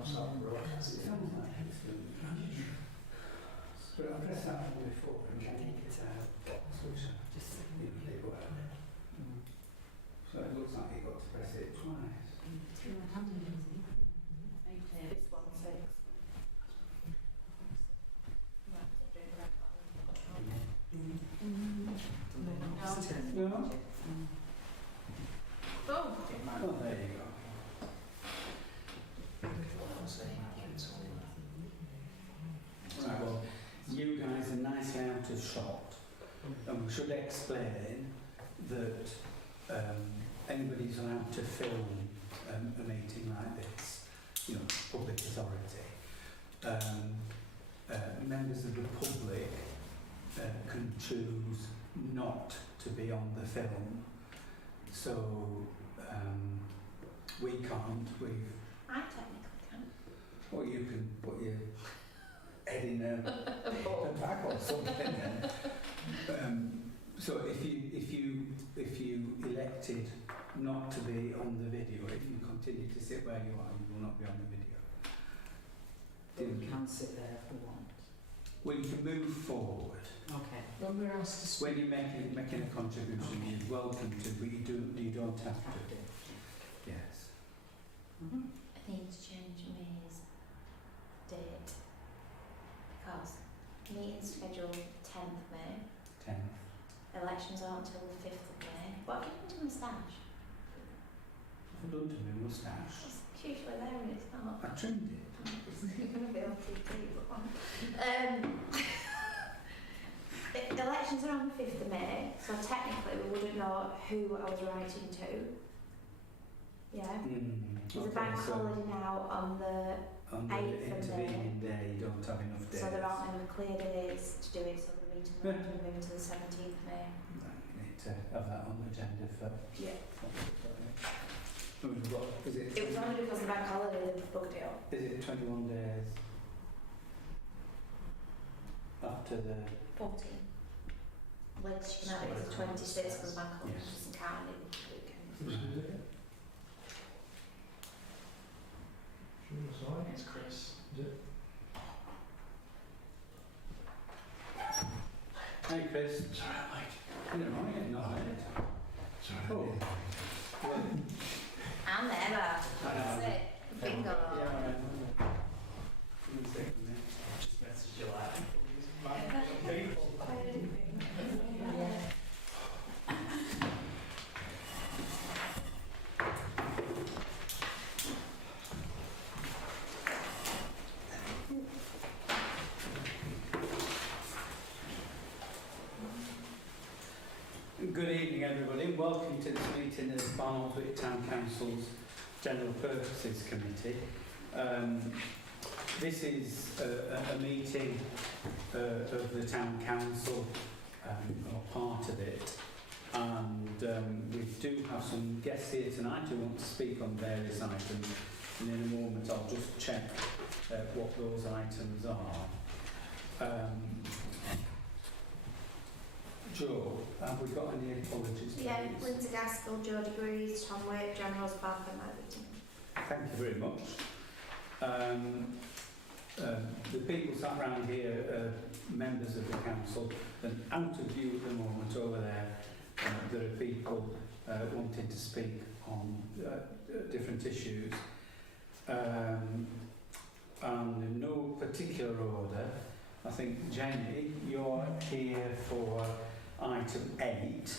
But I've pressed that one before and can it which they were. So it looks like you've got to press it twice. It's 1-6. No? Oh! Oh, there you go. Right, well, you guys are nicely out of shot, and we should explain that anybody's allowed to film a meeting like this, you know, public authority. Members of the public can choose not to be on the film, so we can't. I technically can. Well, you can put your head in a bag or something. So if you elected not to be on the video, if you continue to sit where you are, you will not be on the video. We can sit there if we want. Well, you can move forward. Okay. When we're asked to speak. When you're making a contribution, you're welcome to, but you don't have to. Yes. Mm-hmm. I need to change May's date because meeting's scheduled 10th May. 10th. Elections aren't until the 5th of May. What have you done to my moustache? I've done to my moustache. It's usually there and it's not. I trimmed it. It's going to be on TV, but elections are on the 5th of May, so technically we wouldn't know who I was writing to. Yeah. There's a bank holiday now on the 8th of May. Intervening day, you don't have enough days. So there aren't enough clear days to do it, so the meeting will have to move to the 17th of May. You need to have that on the agenda for. Yeah. What, is it? It was only because of the bank holiday they booked it up. Is it 21 days after the? 14. Latest you can have it is 26 because the bank holiday Yes. doesn't count it weekend. It's Chris. Is it? Hey Chris. Sorry, Mike. You're right, not late. Sorry. Oh. Well, I'm there, that's it. Bingo. Just message you like. Good evening everybody, welcome to this meeting of Barnoldswick Town Council's General Purposes Committee. This is a meeting of the Town Council, or part of it, and we do have some guests here tonight who want to speak on various items, and in a moment I'll just check what those items are. Joe, have we got any apologies? Yeah, please? Lindsay Gaskell, Jodie Breeze, Tom Wick, John Rosbath and everything. Thank you very much. The people sat around here are members of the council, and out of view at the moment over there, there are people wanting to speak on different issues. And in no particular order, I think, Jenny, you're here for item 8,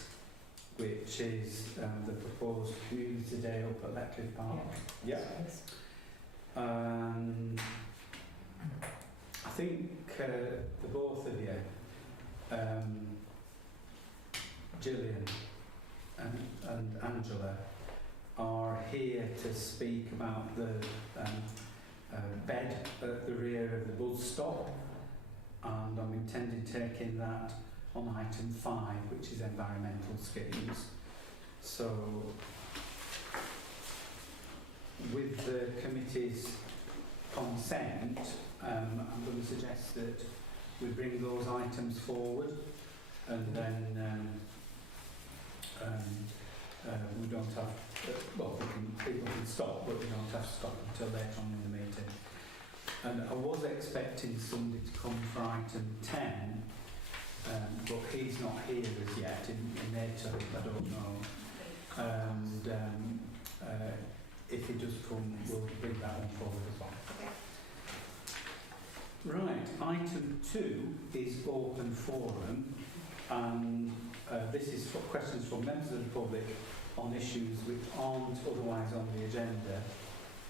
which is the proposed community day up at Letcliffe Park. Yeah. I think the both of you, Gillian and Angela, are here to speak about the bed at the rear of the bus stop, and I'm intending taking that on item 5, which is environmental schemes. So, with the committee's consent, I'm going to suggest that we bring those items forward, and then We don't have, well, people can stop, but we don't have to stop until later on in the meeting. And I was expecting somebody to come for item 10, but he's not here as yet in NATO, I don't know. And if he does come, we'll bring that one forward as well. Right, item 2 is open forum, and this is for questions from members of the public on issues which aren't otherwise on the agenda.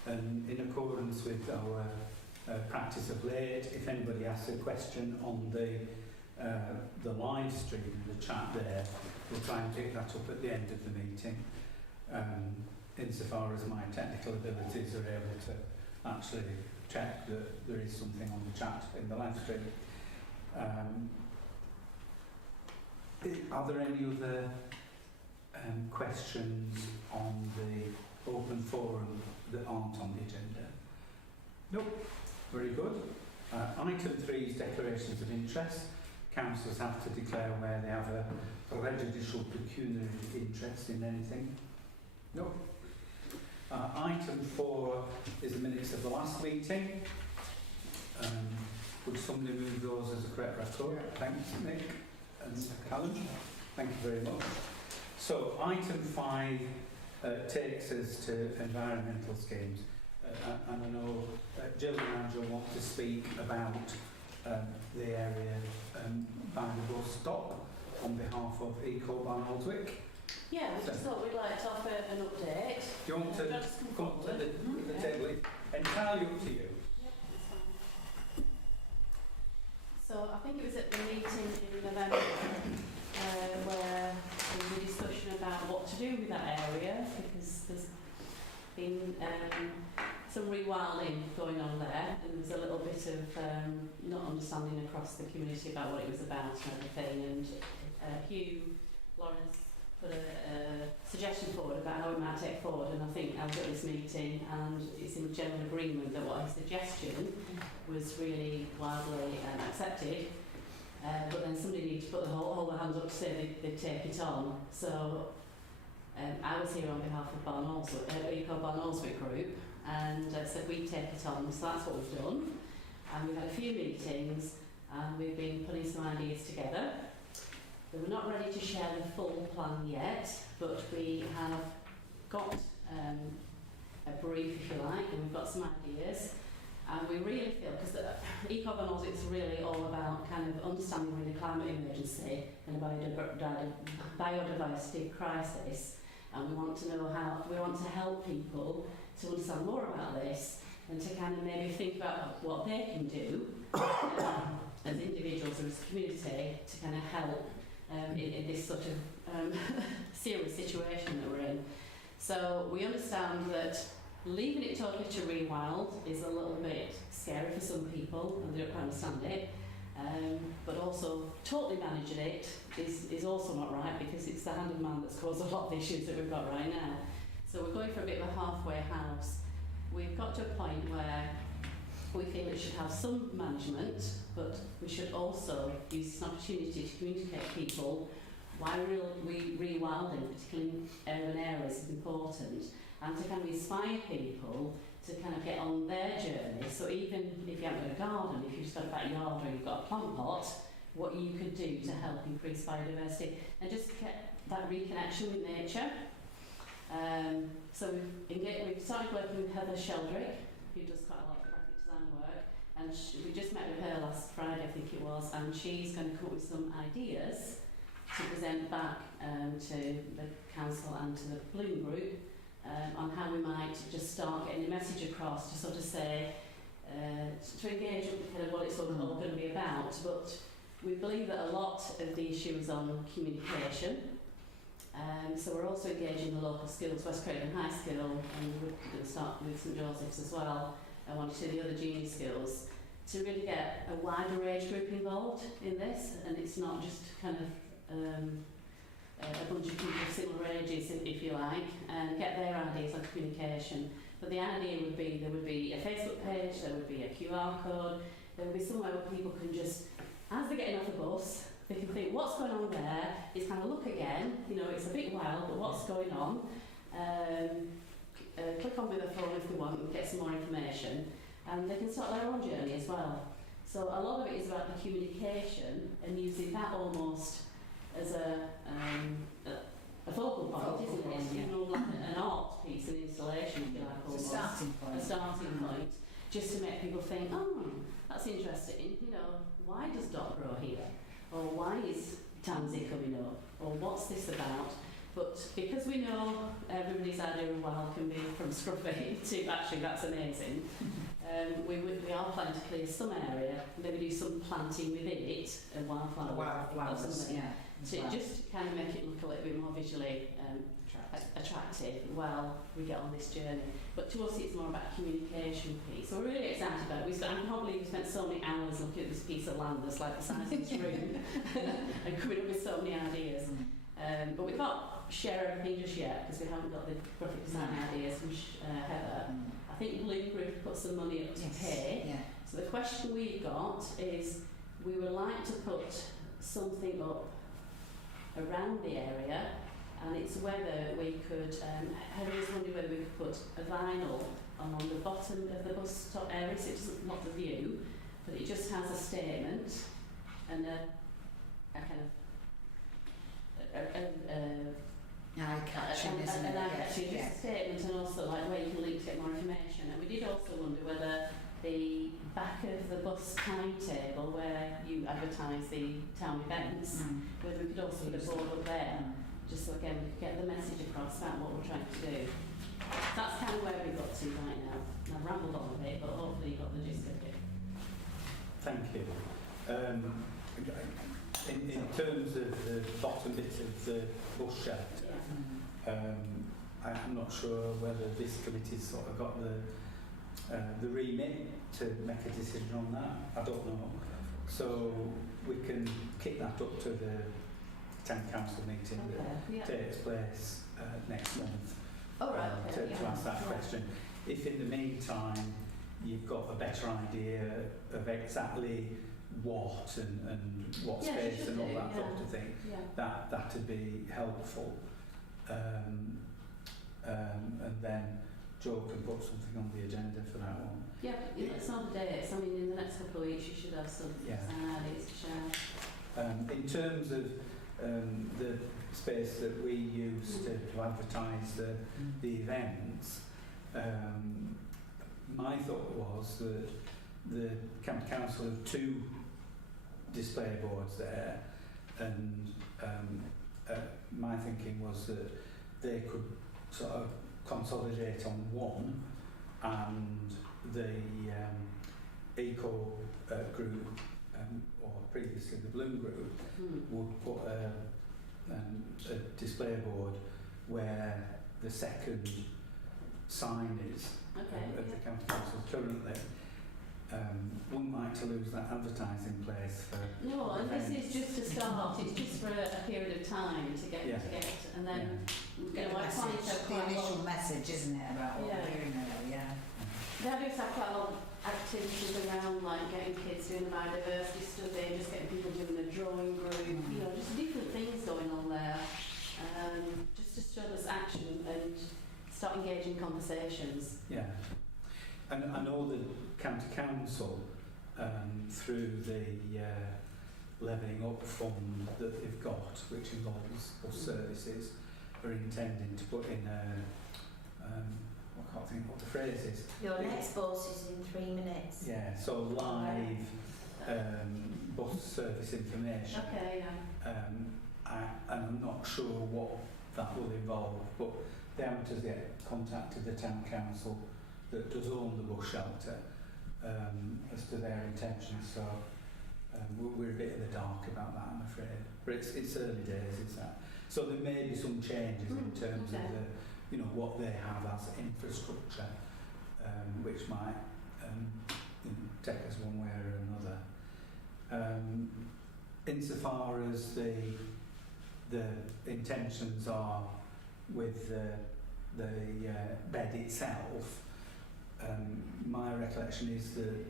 And in accordance with our practice of late, if anybody asks a question on the live stream and the chat there, we'll try and pick that up at the end of the meeting, insofar as my technical abilities are able to actually check that there is something on the chat in the live stream. Are there any other questions on the open forum that aren't on the agenda? Nope. Very good. Item 3 is declarations of interest. Councillors have to declare where they have a prejudicial pecuniary interest in anything. Nope. Item 4 is the minutes of the last meeting. Would somebody move those as a correct record? Thanks, Nick and Callum. Thank you very much. So, item 5 takes us to environmental schemes. And I know Jill and Angela want to speak about the area by the bus stop on behalf of Barnoldswick. Yeah, we just thought we'd like to offer an update. Do you want to come up to the table? Entirely up to you. Yep, that's fine. So I think it was at the meeting in November where there was a discussion about what to do with that area, because there's been some rewilding going on there, and there's a little bit of not understanding across the community about what it was about and everything. And Hugh Lawrence put a suggestion forward about how we might take forward, and I think I was at this meeting and it's in general agreement that what his suggestion was really widely accepted, but then somebody needed to put hold their hands up to say they'd take it on. So I was here on behalf of Barnoldswick Group, and said we'd take it on, so that's what we've done. And we've had a few meetings and we've been putting some ideas together. We're not ready to share the full plan yet, but we have got a brief, if you like, and we've got some ideas. And we really feel, because Barnoldswick is really all about kind of understanding the climate emergency and the biodiversity crisis, and we want to help people to understand more about this and to kind of maybe think about what they can do as individuals or as a community to kind of help in this sort of serious situation that we're in. So we understand that leaving it totally to rewild is a little bit scary for some people and they don't quite understand it, but also totally managing it is also not right, because it's the hand of man that's caused a lot of the issues that we've got right now. So we're going for a bit of a halfway house. We've got to a point where we feel it should have some management, but we should also use this opportunity to communicate to people why rewilding, particularly in urban areas, is important, and to kind of inspire people to kind of get on their journey. So even if you haven't got a garden, if you've just got a backyard or you've got a plant pot, what you could do to help increase biodiversity and just get that reconnection with nature. So we've started working with Heather Sheldrick, who does quite a lot of graphic design work, and we just met with her last Friday, I think it was, and she's going to come up with some ideas to present back to the council and to the Bloom Group on how we might just start getting the message across to sort of say, to engage with kind of what it's all going to be about. But we believe that a lot of the issue is on communication. So we're also engaging the local schools, West Craven High School, and we're going to start with St Joseph's as well, and one or two of the other junior schools, to really get a wider age group involved in this, and it's not just kind of a bunch of people of similar ages, if you like, and get their ideas on communication. But the idea would be there would be a Facebook page, there would be a QR code, there would be somewhere where people can just, as they're getting off the bus, they can think, what's going on there? It's kind of look again, you know, it's a bit wild, but what's going on? Click on with their phone if they want and get some more information, and they can start their own journey as well. So a lot of it is about the communication and using that almost as a focal point, isn't it? It's, you know, like an art piece, an installation, if you like, It's almost. a starting point. A starting point, just to make people think, oh, that's interesting, you know, why does dot grow here? Or why is tansy coming up? Or what's this about? But because we know everybody's idea of wild can be from scruffy to actually that's amazing, we are planning to clear some area, maybe do some planting within it, a wildflower or something, yeah. to just kind of make it look a little bit more visually attractive while we get on this journey. But to us it's more about communication piece. So we're really excited about it. I can't believe we spent so many hours looking at this piece of land that's like the size of this room and coming up with so many ideas. But we can't share everything just yet because we haven't got the graphic design ideas from Heather. I think Blue Group put some money up to pay. Yeah. So the question we've got is we would like to put something up around the area, and it's whether we could, Heather was wondering whether we could put a vinyl on the bottom of the bus stop area so it doesn't block the view, but it just has a statement and a kind of eye-catching, isn't it? An eye-catching, Yeah. just a statement, and also like where you can link to get more information. And we did also wonder whether the back of the bus timetable where you advertise the town events, whether we could also put a board up there, just so again we could get the message across about what we're trying to do. That's kind of where we've got to right now. I've rambled on a bit, but hopefully you got the gist of it. Thank you. In terms of the bottom bits of the bus shelter, I'm not sure whether this committee's sort of got the remit to make a decision on that. I don't know. So we can kick that up to the town council meeting that takes place next month to ask that question. If in the meantime you've got a better idea of exactly what and what space and all that sort of thing, that'd be helpful. And then Joe can put something on the agenda for that one. Yeah, but it's not the dates. I mean, in the next couple of weeks you should have some ideas to share. In terms of the space that we use to advertise the events, my thought was that the county council have 2 display boards there, and my thinking was that they could sort of consolidate on one, and the eco group, or previously the Bloom group, would put a display board where the second sign is of the county council currently. Wouldn't like to lose that advertising place for no, and events. this is just a start. It's just for a period of time to get and then you know, I find The initial message, isn't it, about what we're doing there? They do have quite a lot of activities around, like getting kids doing the biodiversity study, just getting people doing a drawing group, you know, just different things going on there, just to show us action and start engaging conversations. Yeah, and I know the county council, through the levelling up fund that they've got, which involves bus services, are intending to put in I can't think what the phrase is. Your next bus is in 3 minutes. Yeah, so live bus service information. Okay, And I'm not sure what that will involve, but they haven't as yet contacted the town council that does own the bus shelter as to their intentions. So we're a bit in the dark about that, I'm afraid. But it's early days, it's that. So there may be some changes in terms of the, you know, what they have as infrastructure, which might take us one way or another. Insofar as the intentions are with the bed itself, my recollection is that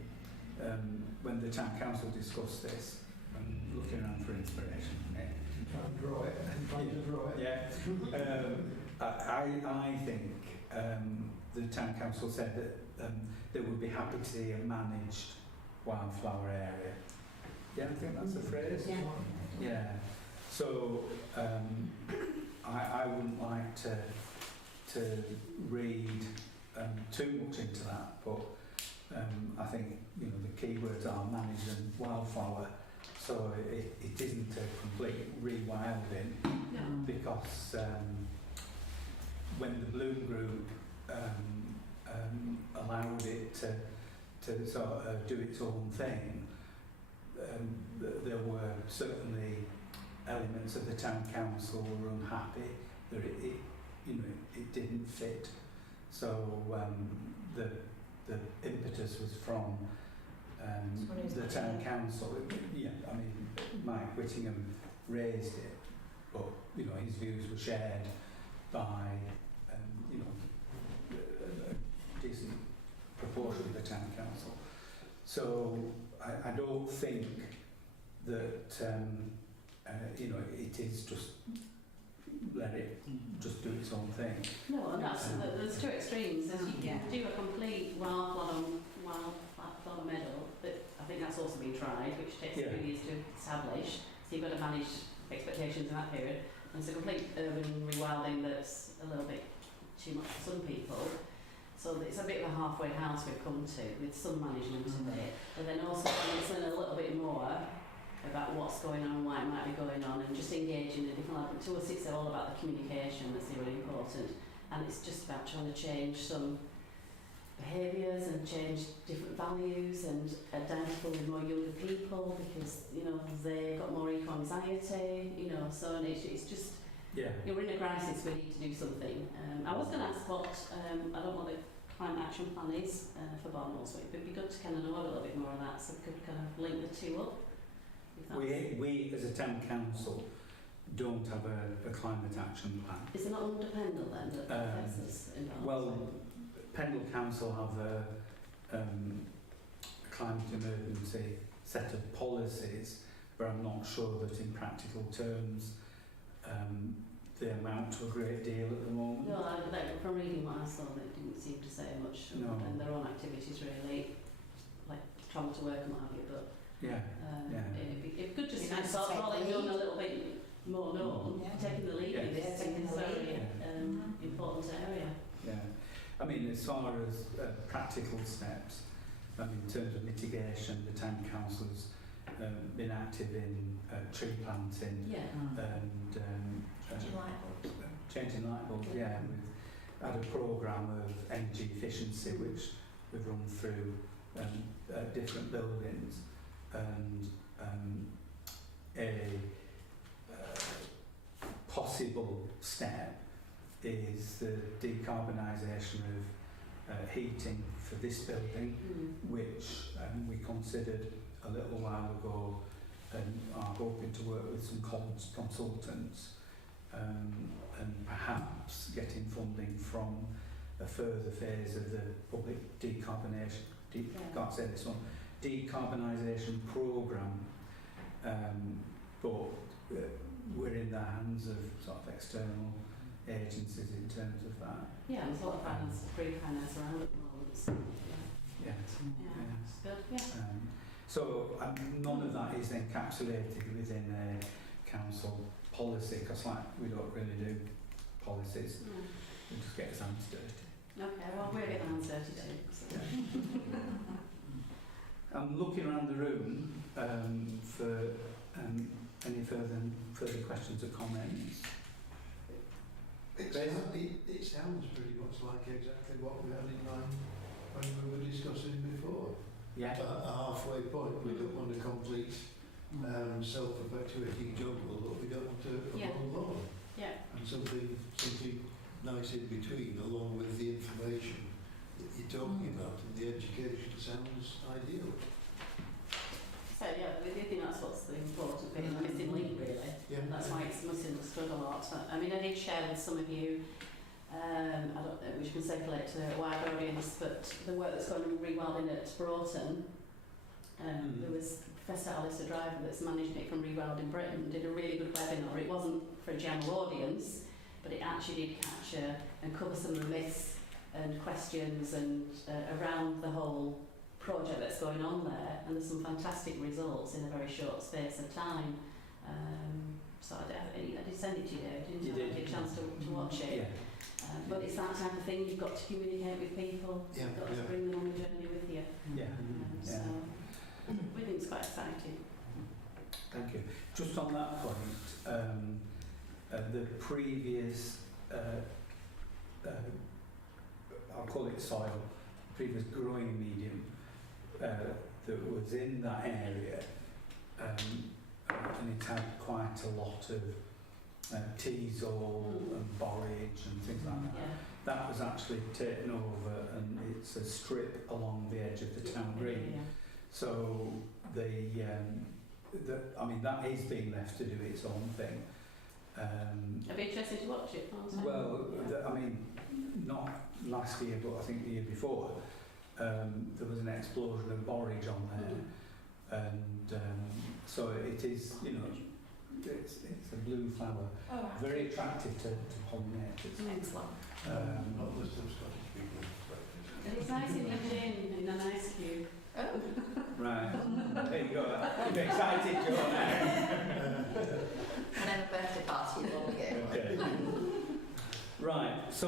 when the town council discussed this, looking around for inspiration. Try and draw it. Try to draw it. Yeah. I think the town council said that they would be happy to see a managed wildflower area. Yeah, I think that's the phrase. Yeah. Yeah. So I wouldn't like to read too much into that, but I think the key words are managed and wildflower. So it isn't a complete rewilding, because when the Bloom Group allowed it to sort of do its own thing, there were certainly elements of the town council were unhappy that it didn't fit. So the impetus was from the town council. Yeah, I mean, Mike Whittingham raised it, but his views were shared by a decent proportion of the town council. So I don't think that it is just let it just do its own thing. No, and there's two extremes. There's you Yeah. can do a complete wildflower meadow, but I think that's also been tried, which takes a few years to establish. So you've got to manage expectations in that period. And it's a complete urban rewilding that's a little bit too much for some people. So it's a bit of a halfway house we've come to with some management of it, and then also listening a little bit more about what's going on, why it might be going on, and just engaging in different levels. To us, it's all about the communication that's really important, and it's just about trying to change some behaviours and change different values and identify with more younger people because they've got more eco-anxiety, so and it's just we're in a crisis, we need to do something. I was going to ask what I don't know what the climate action plan is for Barnoldswick, but it'd be good to kind of know a little bit more of that so we could kind of link the two up. We as a town council don't have a climate action plan. Is it not under Pendle then that professors involved? Well, Pendle Council have a climate emergency set of policies, but I'm not sure that in practical terms they amount to a great deal at the moment. No, from reading what I saw, it didn't seem to say much, and their own activities really, like travel to work and what have you, but it'd be good just to start rolling on a little bit more known, taking the lead in this very important area. Yeah, I mean, as far as practical steps, in terms of mitigation, the town council's been active in tree planting and changing light bulbs. Yeah, we've had a programme of energy efficiency which we've run through different buildings, and a possible step is the decarbonisation of heating for this building, which we considered a little while ago and are hoping to work with some consultants and perhaps getting funding from a further phase of the public decarbonisation, can't say this one, decarbonisation programme, but we're in the hands of sort of external agencies in terms of that. Yeah, there's a lot of finance, free finance around at the moment. So, it's good. Yeah. So none of that is encapsulated within a council policy, because we don't really do policies. We just get our hands dirty. Okay, well we're getting hands dirty too. So. I'm looking around the room for any further questions or comments. It sounds pretty much like exactly what we had in mind when we were discussing before. Yeah. At a halfway point, we don't want a complete self-perpetuating jungle, but we don't want a lawn. Yeah. And something nice in between, along with the information that you're talking about, and the education sounds ideal. So yeah, we think that's what's the important bit, the missing link really. Yeah. And that's why it's misunderstood a lot. I mean, I did share with some of you, I don't know which can circulate to a wider audience, but the work that's going on rewilding at Broughton, There was Professor Alistair Driver that's managing it from Rewilding Britain, did a really good webinar. It wasn't for a general audience, but it actually did capture and cover some of the myths and questions and around the whole project that's going on there, and there's some fantastic results in a very short space of time. So I did send it to you, didn't You I? did. I get a chance to watch it. Yeah. But it's that type of thing, you've got to communicate with people, Yeah, you've got to yeah. bring them on the journey with you. Yeah. So we think it's quite exciting. Thank you. Just on that point, the previous, I'll call it soil, previous growing medium that was in that area, and it had quite a lot of teasel and borage and things like that. Yeah. That was actually taken over, and it's a strip along the edge of the town green. Yeah. So I mean, that is being left to do its own thing. I'd be interested to watch it. Well, I mean, not last year, but I think the year before, there was an explosion of borage on there, and so it is, you know, it's a blue flower, very attractive to pollinators. Excellent. Not list of Scottish people. And it's nice in a gin, in an ice cube. Right, there you go. You're excited, Joe, now. And then a birthday party, you love it. Okay. Right, so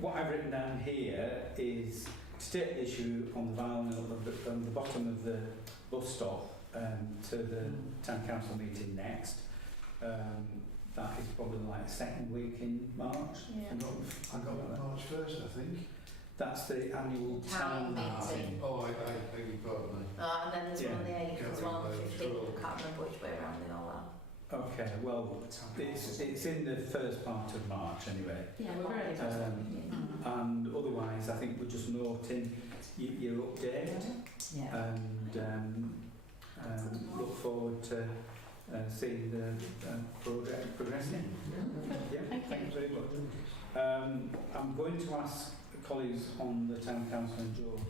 what I've written down here is to take the issue on the vinyl on the bottom of the bus stop to the town council meeting next. That is probably like the second week in March. Yeah. I got March 1st, I think. That's the annual Town meeting. Oh, I beg your pardon. And then there's one on the 8th, there's one on the Can't 15th, remember. I can't remember which way around they all are. Okay, well, it's in the first part of March anyway. Yeah, we're very excited. And otherwise, I think we're just noting your update Yeah. and look forward to seeing the project progressing. Yeah, Thank you. very much. I'm going to ask colleagues on the Town Council and Joe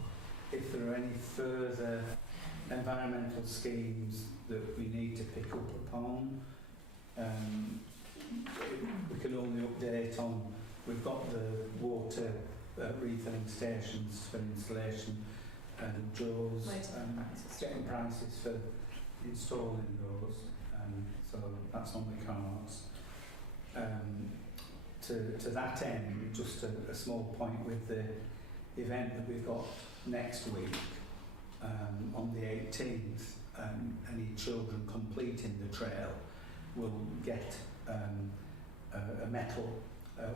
if there are any further environmental schemes that we need to pick up upon. We can only update on, we've got the water refilling stations for installation, and Joe's getting prices for installing those, so that's on the cards. To that end, just a small point with the event that we've got next week, on the 18th, any children completing the trail will get a metal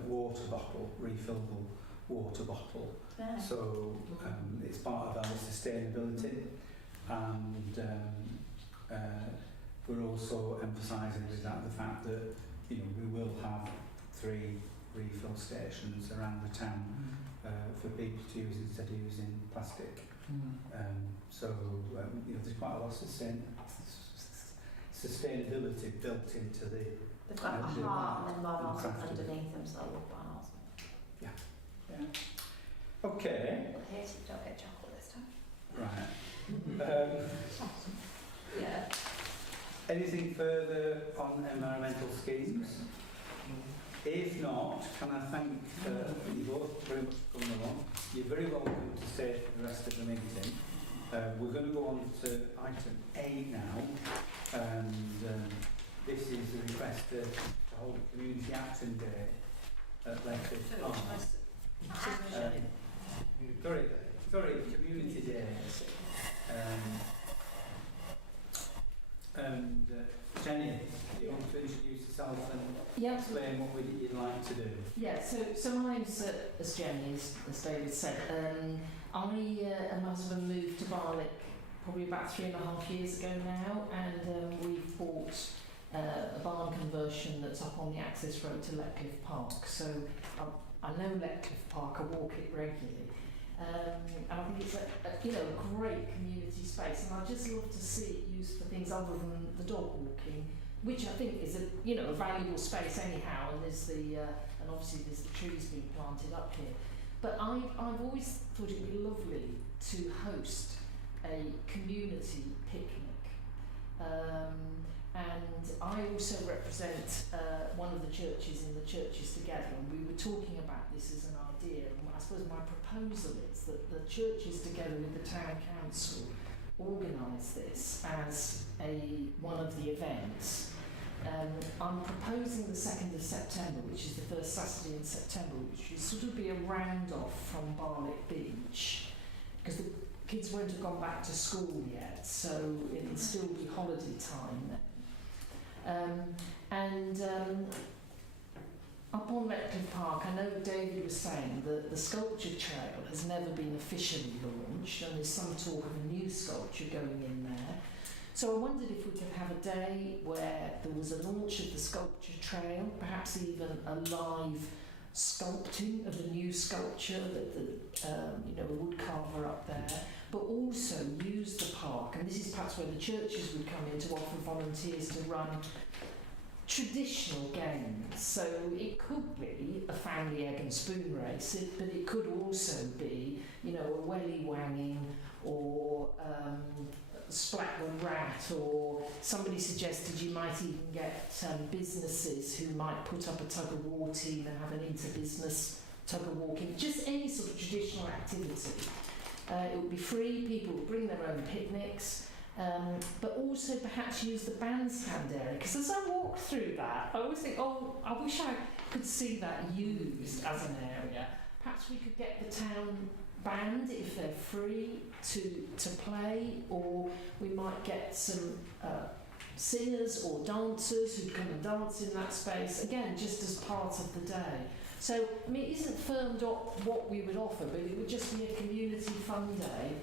water bottle, refillable water bottle. So it's part of our sustainability, and we're also emphasising with that the fact that, you know, we will have 3 refill stations around the town for people to use instead of using plastic. So you know, there's quite a lot of sustainability built into the. They've got a heart and then Barnoldswick underneath them, so I love Barnoldswick. Yeah. Okay. I hate it, you don't get chocolate this time. Right. Yeah. Anything further on environmental schemes? If not, can I thank you both very much for coming along. You're very welcome to stay for the rest of the meeting. We're going to go on to item 8 now, and this is the request to hold Community Action Day at Leicester Park. Sorry, Community Day. And Jenny, do you want to introduce yourself and explain what you'd like to do? Yeah, so my name's, as Jenny, as David said, I and my husband moved to Barnoldswick probably about 3.5 years ago now, and we've bought a barn conversion that's up on the access road to Letcliffe Park. So I know Letcliffe Park, I walk it regularly. And I think it's a great community space, and I just love to see it used for things other than the dog walking, which I think is a valuable space anyhow. And there's and obviously there's the trees being planted up here. But I've always thought it'd be lovely to host a community picnic. And I also represent one of the churches in the Churches Together, and we were talking about this as an idea. And I suppose my proposal is that the Churches Together with the Town Council organise this as one of the events. I'm proposing the 2nd of September, which is the first Saturday in September, which will sort of be a round-off from Barnoldswick Beach, because the kids won't have gone back to school yet, so it'll still be holiday time then. Up on Retcliffe Park, I know David was saying that the sculpture trail has never been officially launched, and there's some talk of a new sculpture going in there. So I wondered if we could have a day where there was a launch of the sculpture trail, perhaps even a live sculpting of a new sculpture that a wood carver up there, but also use the park, and this is perhaps where the churches would come in to offer volunteers to run traditional games. So it could be a family egg and spoon race, but it could also be, a welly wanging or splat the rat, or somebody suggested you might even get businesses who might put up a tug-of-war team and have an inter-business tug-of-war game, just any sort of traditional activity. It would be free, people would bring their own picnics, but also perhaps use the bandstand area, because as I walk through that, I always think, I wish I could see that used as an area. Perhaps we could get the town band, if they're free, to play, or we might get some singers or dancers who'd come and dance in that space, again, just as part of the day. So, it isn't firmed up what we would offer, but it would just be a community fun day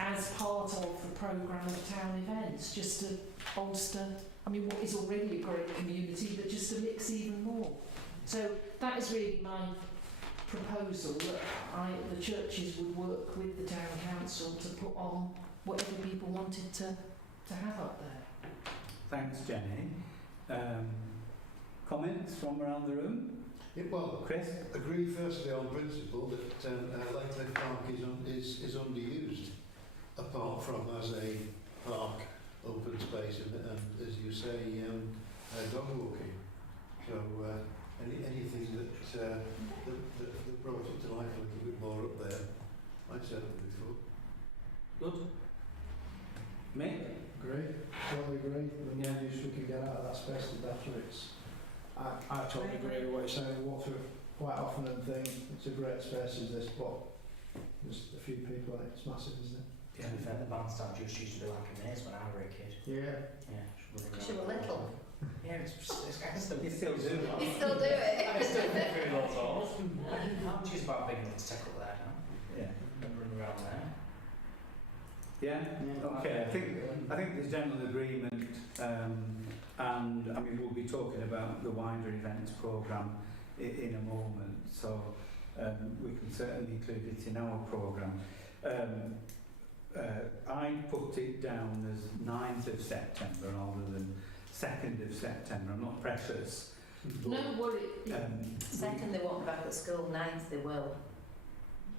as part of the programme of town events, just to bolster, what is already a great community, but just to mix even more. So, that is really my proposal, that the churches would work with the town council to put on whatever people wanted to have up there. Thanks, Jenny. Comments from around the room? Chris? Agree firstly on principle that Latecliffe Park is underused, apart from as a park, open space, and as you say, dog walking. So anything that brought it to life a little bit more up there, I'd certainly be for. Good. Mick? Agree, totally agree. The more use we can get out of that space, the better. I totally agree with what you're saying. I walk through it quite often and think it's a great space as this, but there's a few people and it's massive, isn't it? To be fair, the bandstand just used to be like a maze when I were a kid. Yeah. Yeah. She was little. Yeah, I can still You still do that? You still do it? I can still go through those halls. I'm just about big enough to take up there now. Yeah. And run around there. Yeah? Okay, I think there's general agreement, and we'll be talking about the wider events programme in a moment, so we can certainly include it in our programme. I put it down as 9th of September rather than 2nd of September. I'm not precious. No worry. Second, they won't be back at school. 9th, they will.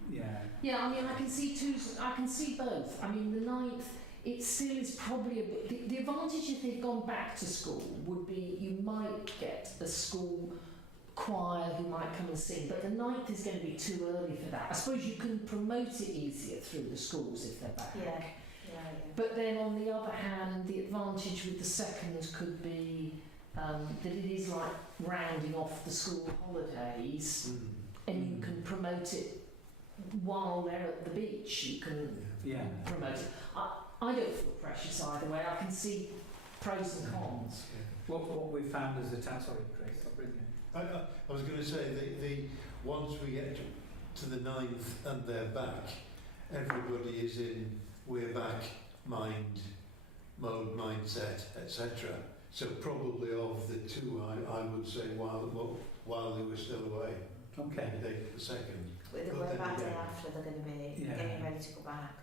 Yeah. Yeah, I can see I can see both. The 9th, it still is probably a bit. The advantage if they've gone back to school would be you might get a school choir who might come and sing, but the 9th is going to be too early for that. I suppose you can promote it easier through the schools if they're back. Yeah. But then on the other hand, the advantage with the 2nd could be that it is like rounding off the school holidays, and you can promote it while they're at the beach. You can promote it. I don't feel precious either way. I can see pros and cons. What we found as a task, sorry, Chris, I'll bring you. I was going to say, the once we get to the 9th and they're back, everybody is in we're back mode, mindset, etc. So probably of the two, I would say while they were still away. Okay. The 2nd. With the way back day after, they're going to be getting ready to go back.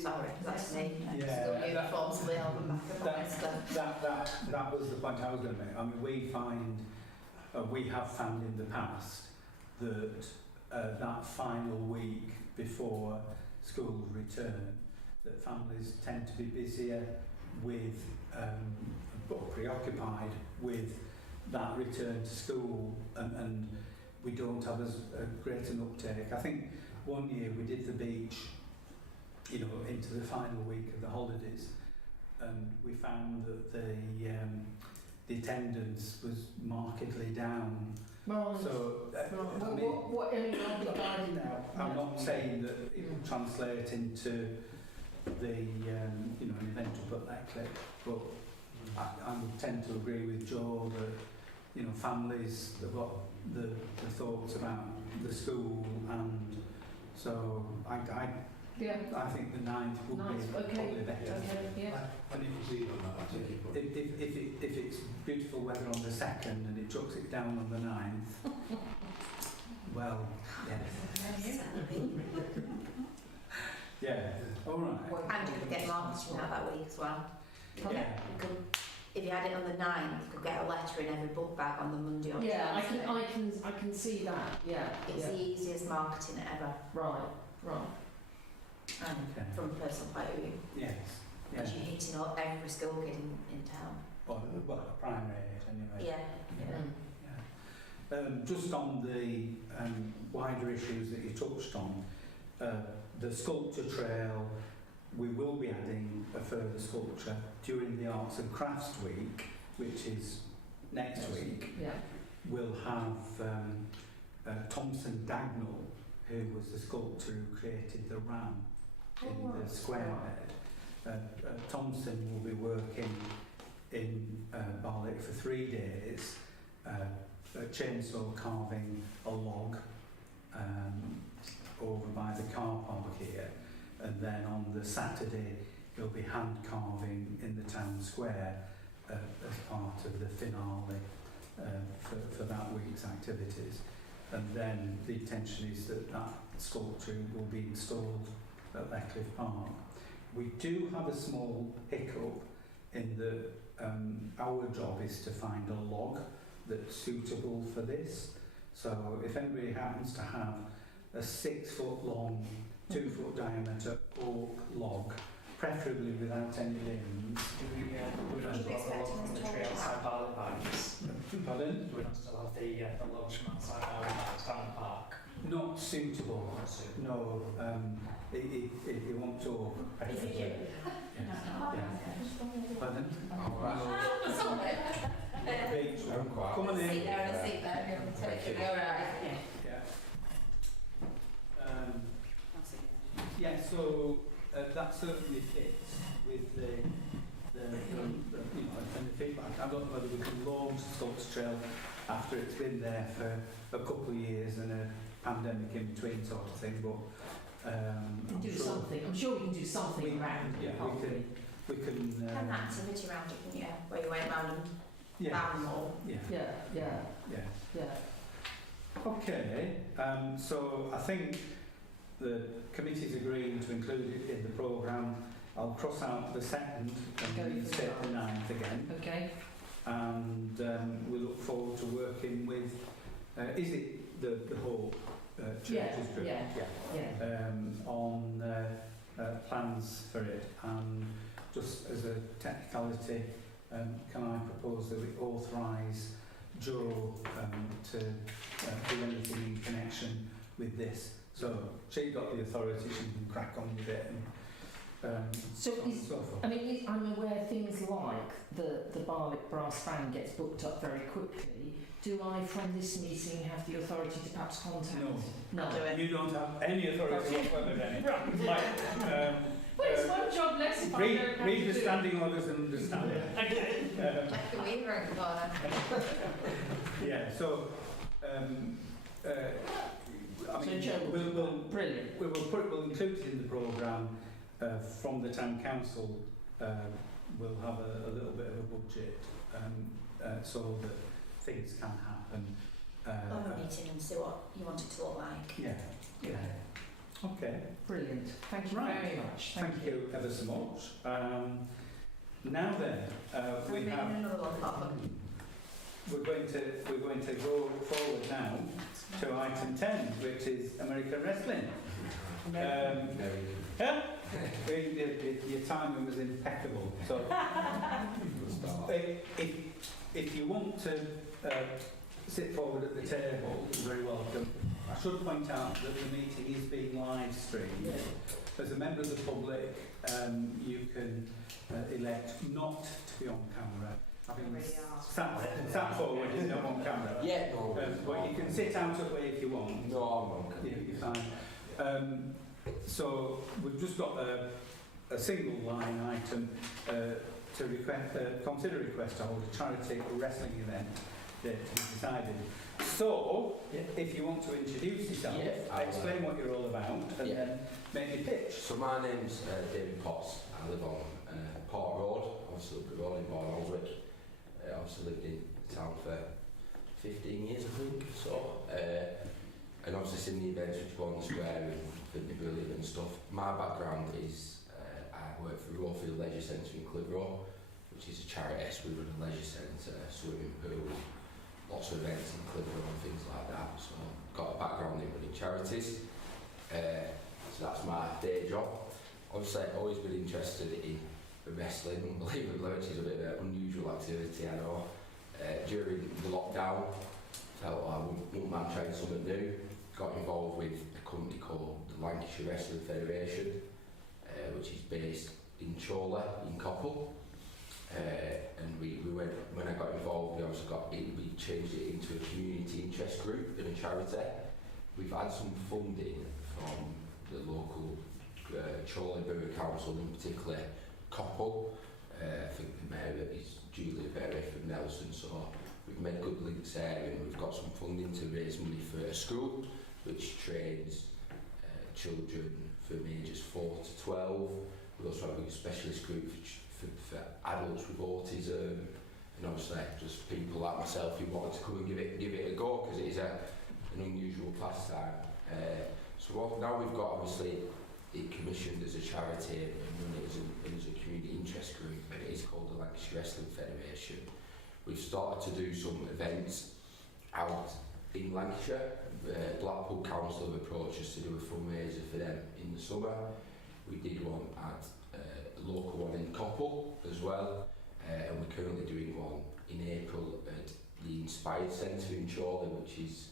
Sorry, that's me. Still uniforms, they all come back. That was the point I was going to make. We have found in the past that that final week before school return, that families tend to be busier with, or preoccupied with that return to school, and we don't have as great an uptake. I think one year we did the beach, you know, into the final week of the holidays, and we found that the attendance was markedly down. Right. So, I mean, what area are we guiding now? I'm not saying that it will translate into the you know, an event up at Leckley, but I would tend to agree with Joe that, you know, families have got the thoughts about the school, and so I think the 9th would be probably better. Okay, yeah. And if you see on that, I take your point. If it's beautiful weather on the 2nd and it chucks it down on the 9th, well, yeah. Yeah, all right. And you could get marketing out that week as well. Yeah. You could, if you had it on the 9th, you could get a letter in every book bag on the Monday or Yeah, Tuesday. I can see that. Yeah. It's the easiest marketing ever, Right. and Okay. from a personal point of view, Yes. Yeah. because you're hitting up every school kid in town. Well, a primary age anyway. Yeah. Yeah. Just on the wider issues that you touched on, the sculpture trail, we will be adding a further sculpture during the Arts and Crafts Week, which is next week. Yeah. We'll have Thompson Dagnall, who was the sculptor who created the ram in the square bed. Thompson will be working in Barnoldswick for 3 days, chainsaw carving a log over by the car park here, and then on the Saturday he'll be hand carving in the town square as part of the finale for that week's activities. And then the intention is that sculpture will be installed at Leckley Park. We do have a small hiccup in that our job is to find a log that's suitable for this. So if anybody happens to have a 6 foot long, 2 foot diameter oak log, preferably without any limbs. We don't still have the log from the tree outside Barlett Banks. Pardon? We don't still have the logs from outside Barlett Banks down the park. Not suitable. No, it wants oak. preferably. Yes. Yeah. Pardon? Beach. Come on in. Sit there and sit there and take it. All right. Yeah, so that certainly fits with the you know, and the feedback. I don't know whether we can launch the Sculpture Trail after it's been there for a couple of years and a pandemic in between sort of thing, but I'm sure we can do something around it. Yeah, we can Have an activity round it, couldn't you? Where you went round and found them all. Yeah. Okay, so I think the committee's agreeing to include it in the programme. I'll cross out the 2nd and reinstate the 9th again. Okay. And we look forward to working with, is it the whole churches group? Yeah. On plans for it. And just as a technicality, can I propose that we authorise Joe to do anything in connection with this? So she got the authority, she can crack on with it. And So forth. I mean, I'm aware things like the Barwick Brass Band gets booked up very quickly. Do I, from this meeting, have the authority to perhaps contact? No. No. You don't have any authority whatsoever, Danny. Right. Well, it's one job less if I don't have read to the do it. standing orders and understand it. Like the weaver in the corner. Yeah, so I mean, Brilliant. we'll include it in the programme from the town council. We'll have a little bit of a budget so that things can happen. Have a meeting and see what you want it to look like. Yeah. Okay. Brilliant. Thank you Right. very much. Thank you ever so much. Now then, we have. Another one pop. We're going to go forward now to item 10, which is American wrestling. Your timing was impeccable. So, if you want to sit forward at the table, you're very welcome. I should point out that the meeting is being live streamed. As a member of the public, you can elect not to be on camera. Having sat forward is not on camera. Yeah, no. But you can sit out of the way if you want. No, I'm okay. You're fine. So we've just got a single line item to consider request to hold a charity wrestling event that we've decided. So, if you want to introduce yourself, explain what you're all about, and then make your pitch. So my name's David Potts. I live on Port Road, obviously Road in Barnoldswick. I obviously lived in town for 15 years, I think. So, and obviously seen the events which go on the square and think they're brilliant and stuff. My background is I work for Roefield Leisure Centre in Clitheroe, which is a charity. We run a leisure centre, swimming pool, lots of events in Clitheroe and things like that. So I've got a background in running charities. So that's my day job. Obviously I've always been interested in wrestling, unbelievably, which is a bit of an unusual activity, I know. During the lockdown, felt I wouldn't mind trying something new. Got involved with a company called the Lancashire Wrestling Federation, which is based in Chorley, in Coppell. And we went, when I got involved, we changed it into a community interest group and a charity. We've had some funding from the local Chorley Borough Council, in particular Coppell. I think the mayor is Julia Berry from Nelson, so we've made good links there, and we've got some funding to raise money for a school which trains children from ages 4 to 12. We also have a specialist group for adults with autism, and obviously just people like myself who wanted to come and give it a go, because it is an unusual pastime. So now we've got obviously it commissioned as a charity and run it as a community interest group, and it is called the Lancashire Wrestling Federation. We've started to do some events out in Lancashire. Blackpool Council have approached us to do a fundraiser for them in the summer. We did one at a local one in Coppell as well, and we're currently doing one in April at the Inspired Centre in Chorley, which is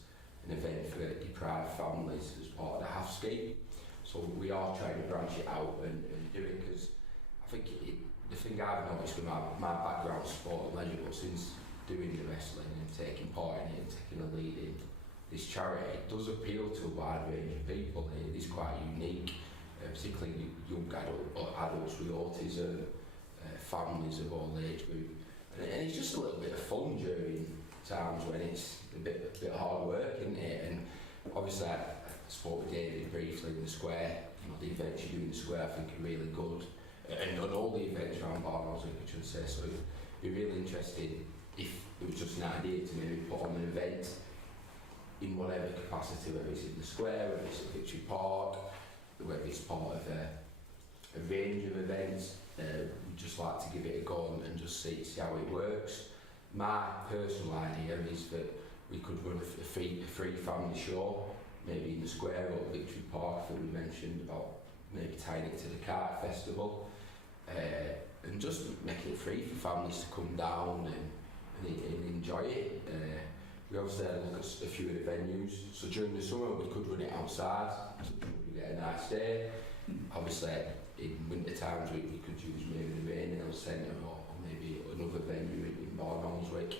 an event for deprived families as part of the half scheme. So we are trying to branch it out and do it, because I think the thing I've noticed with my background, sport and leisure, but since doing the wrestling and taking part in it and taking a lead in this charity, it does appeal to a wide range of people. It is quite unique, particularly young adults with autism, families of all age group, and it's just a little bit of fun during times when it's a bit hard work, isn't it? And obviously I spoke with David briefly in the square. You know, the events you do in the square I think are really good, and on all the events around Barnoldswick, I should say. So it'd be really interesting if it was just an idea to maybe put on an event in whatever capacity, whether it's in the square, whether it's at Victory Park, whether it's part of a range of events. We'd just like to give it a go and just see how it works. My personal idea is that we could run a free family show, maybe in the square or at Victory Park that we mentioned about, maybe tying it to the kart festival, and just making it free for families to come down and enjoy it. We obviously had a look at a few of the venues. So during the summer we could run it outside, so we get a nice day. Obviously in winter times we could use maybe the Rainhill Centre or maybe another venue in Barnoldswick.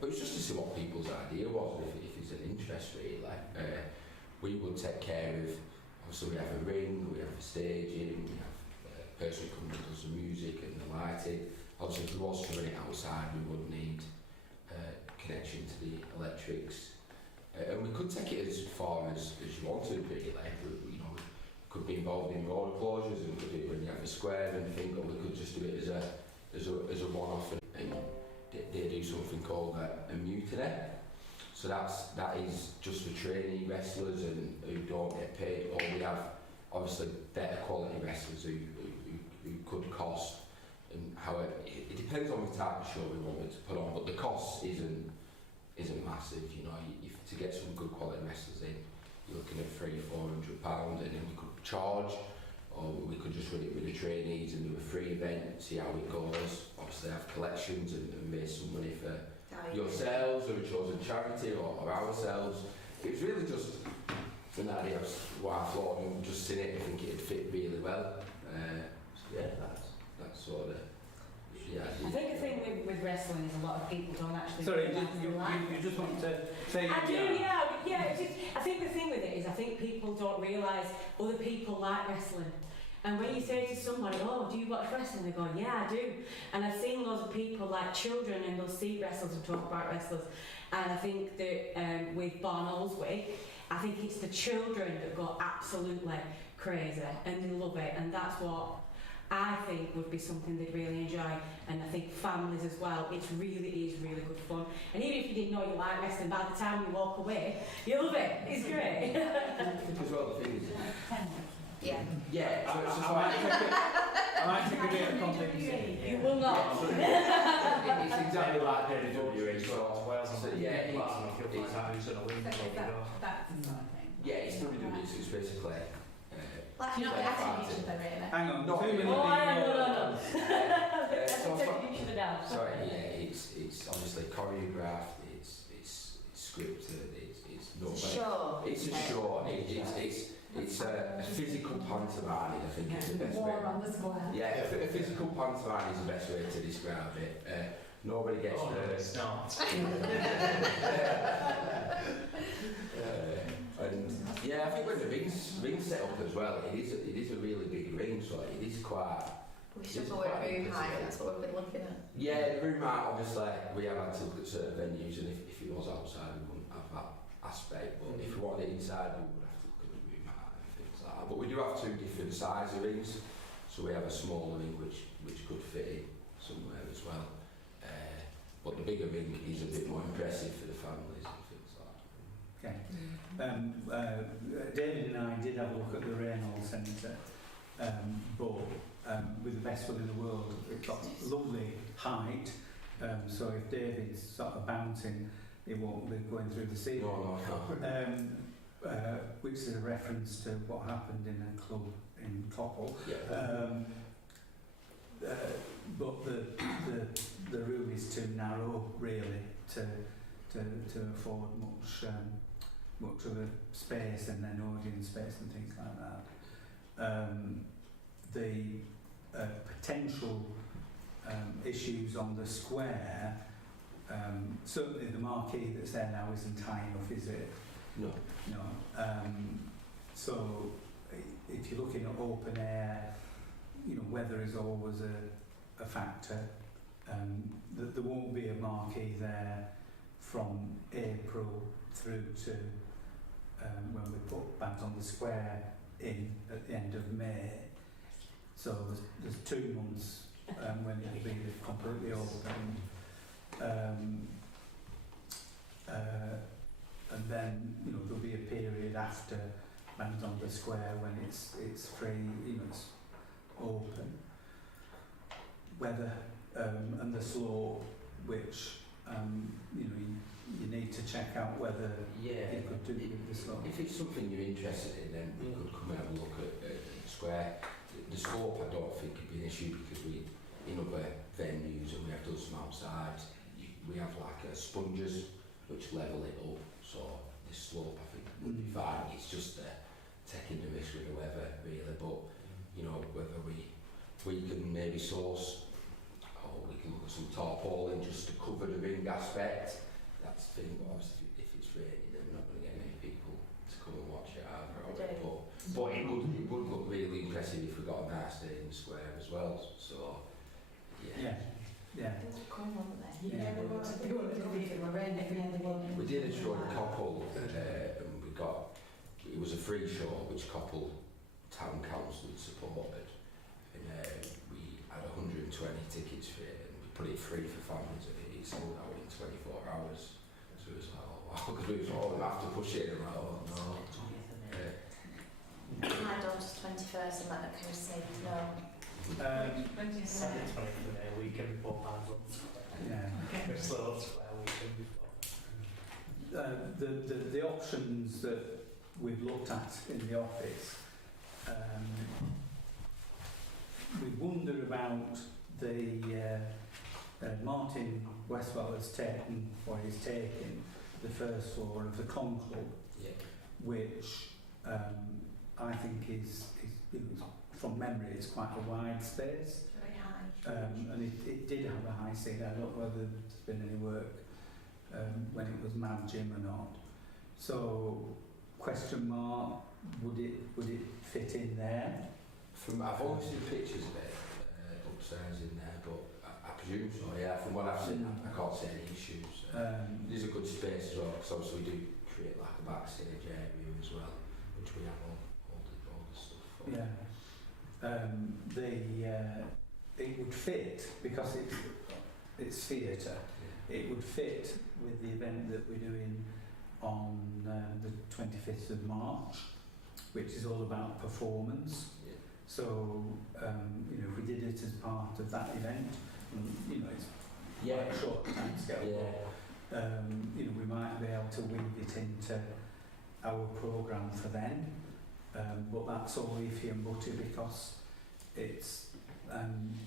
But it's just to see what people's idea was, if there's an interest really. We would take care of, obviously we have a ring, we have a staging, we have a person who comes and does the music and the lighting. Obviously if we was to run it outside we would need connection to the electrics, and we could take it as far as you wanted really. You know, we could be involved in road closures and we could do it when you have a square and thing, or we could just do it as a one-off, and they do something called a mutiny. So that is just for trainee wrestlers and who don't get paid, or we have obviously better quality wrestlers who could cost. And however, it depends on the type of show we wanted to put on, but the cost isn't massive. You know, to get some good quality wrestlers in, you're looking at £300-400, and then we could charge, or we could just run it with the trainees and do a free event, see how it goes. Obviously have collections and raise some money for yourselves or a chosen charity or ourselves. It was really just an idea of what I thought, and just seen it, I think it'd fit really well. So yeah, that's sort of, yeah. I think the thing with wrestling is a lot of people don't actually. Sorry, realise they like you just want to say... I do, yeah. It's just, I think the thing with it is I think people don't realise other people like wrestling. And when you say to somebody, oh, do you watch wrestling? They go, yeah, I do. And I've seen loads of people, like children, and they'll see wrestlers and talk about wrestlers. And I think that with Barnoldswick, I think it's the children that go absolutely crazy and they love it. And that's what I think would be something they'd really enjoy. And I think families as well, it really is really good fun. And even if you didn't know you like wrestling, by the time you walk away, you love it. It's great. As well, the thing is, Yeah. yeah, so I might take a bit of context. You will not. it's exactly like the WWE, so Wales so yeah, it's who's going to win. That's the sort of thing. yeah, it's WWE, so it's basically Like, You're not Yeah, attacking right. each other, really. Hang on, Not too really. many Oh, I know, people- no. so Taking each other down. sorry, yeah, it's obviously choreographed, it's scripted, it's not Sure. it's a show, it's a physical pantomime, I think is the best way. War on the square. Yeah, a physical pantomime is the best way to describe it. Nobody gets Oh, no, hurt. it's not. And yeah, I think when the ring's set up as well, it is a really big ring, so it is quite. We struggle with room height, that's what we've been looking at. Yeah, the room height, obviously, we have had to look at certain venues, and if it was outside, we wouldn't have that aspect. But if we wanted it inside, we would have to look at the room height and things like that. But we do have two different size rings, so we have a smaller ring which could fit in somewhere as well. But the bigger ring is a bit more impressive for the families and things like that. Okay. David and I did have a look at the Reynolds Centre, but with the best one in the world, it's got lovely height, so if David's sort of bouncing, he won't be going through the ceiling. No. Which is a reference to what happened in a club in Coppell. Yeah. But the room is too narrow, really, to afford much of a space and then audience space and things like that. The potential issues on the square, certainly the marquee that's there now isn't high enough, is it? No. No. So if you're looking at open air, you know, weather is always a factor. There won't be a marquee there from April through to when we put bands on the square in at the end of May. So there's 2 months when it'll be completely open. And then, you know, there'll be a period after bands on the square when it's free, you know, it's open. Weather and the slope, which you know you need to check out whether Yeah. you could do with the slope. If it's something you're interested in, then we could come and have a look at the square. The slope, I don't think would be an issue because we, in other venues, and we have done some outside, we have like sponges which level it up. So this slope, I think, would be fine. It's just taking the risk with the weather, really. But you know, whether we can maybe source, or we can look at some tarpaulin just to cover the ring aspect. That's the thing. But obviously, if it's raining, then we're not going to get many people to come and watch it either. But it would look really impressive if we got a nice day in the square as well. So yeah. We did a show in Coppell, and we got, it was a free show which Coppell Town Council had supported, and we had 120 tickets for it, and we put it free for families, and it sold out in 24 hours. So it was like, oh wow, because we was all have to push it, and like, oh no. My daughter's 21st and let her kind of say no. 27th of May, weekend before bands on the square. Yeah. It's a little square weekend before. The options that we've looked at in the office, out, the Martin Westwell has taken, or is taking, the first floor of the Con Club, Yeah. which I think is from memory, it's quite a wide space. Very high. And it did have a high ceiling. I don't know whether there's been any work when it was Mad Gym or not. So, question mark, would it fit in there? I've only seen pictures of it upstairs in there, but I presume so, yeah. From what I've seen, I can't see any issues. It is a good space as well, because obviously we do create like a backstage area as well, which we have all the stuff for. Yeah. It would fit, because it's theatre, it would fit with the event that we're doing on the 25th of March, which is all about performance. Yeah. So, if we did it as part of that event, it's quite a short time scale. Yeah. We might be able to weave it into our programme for then, but that's all iffy and butty, because it's,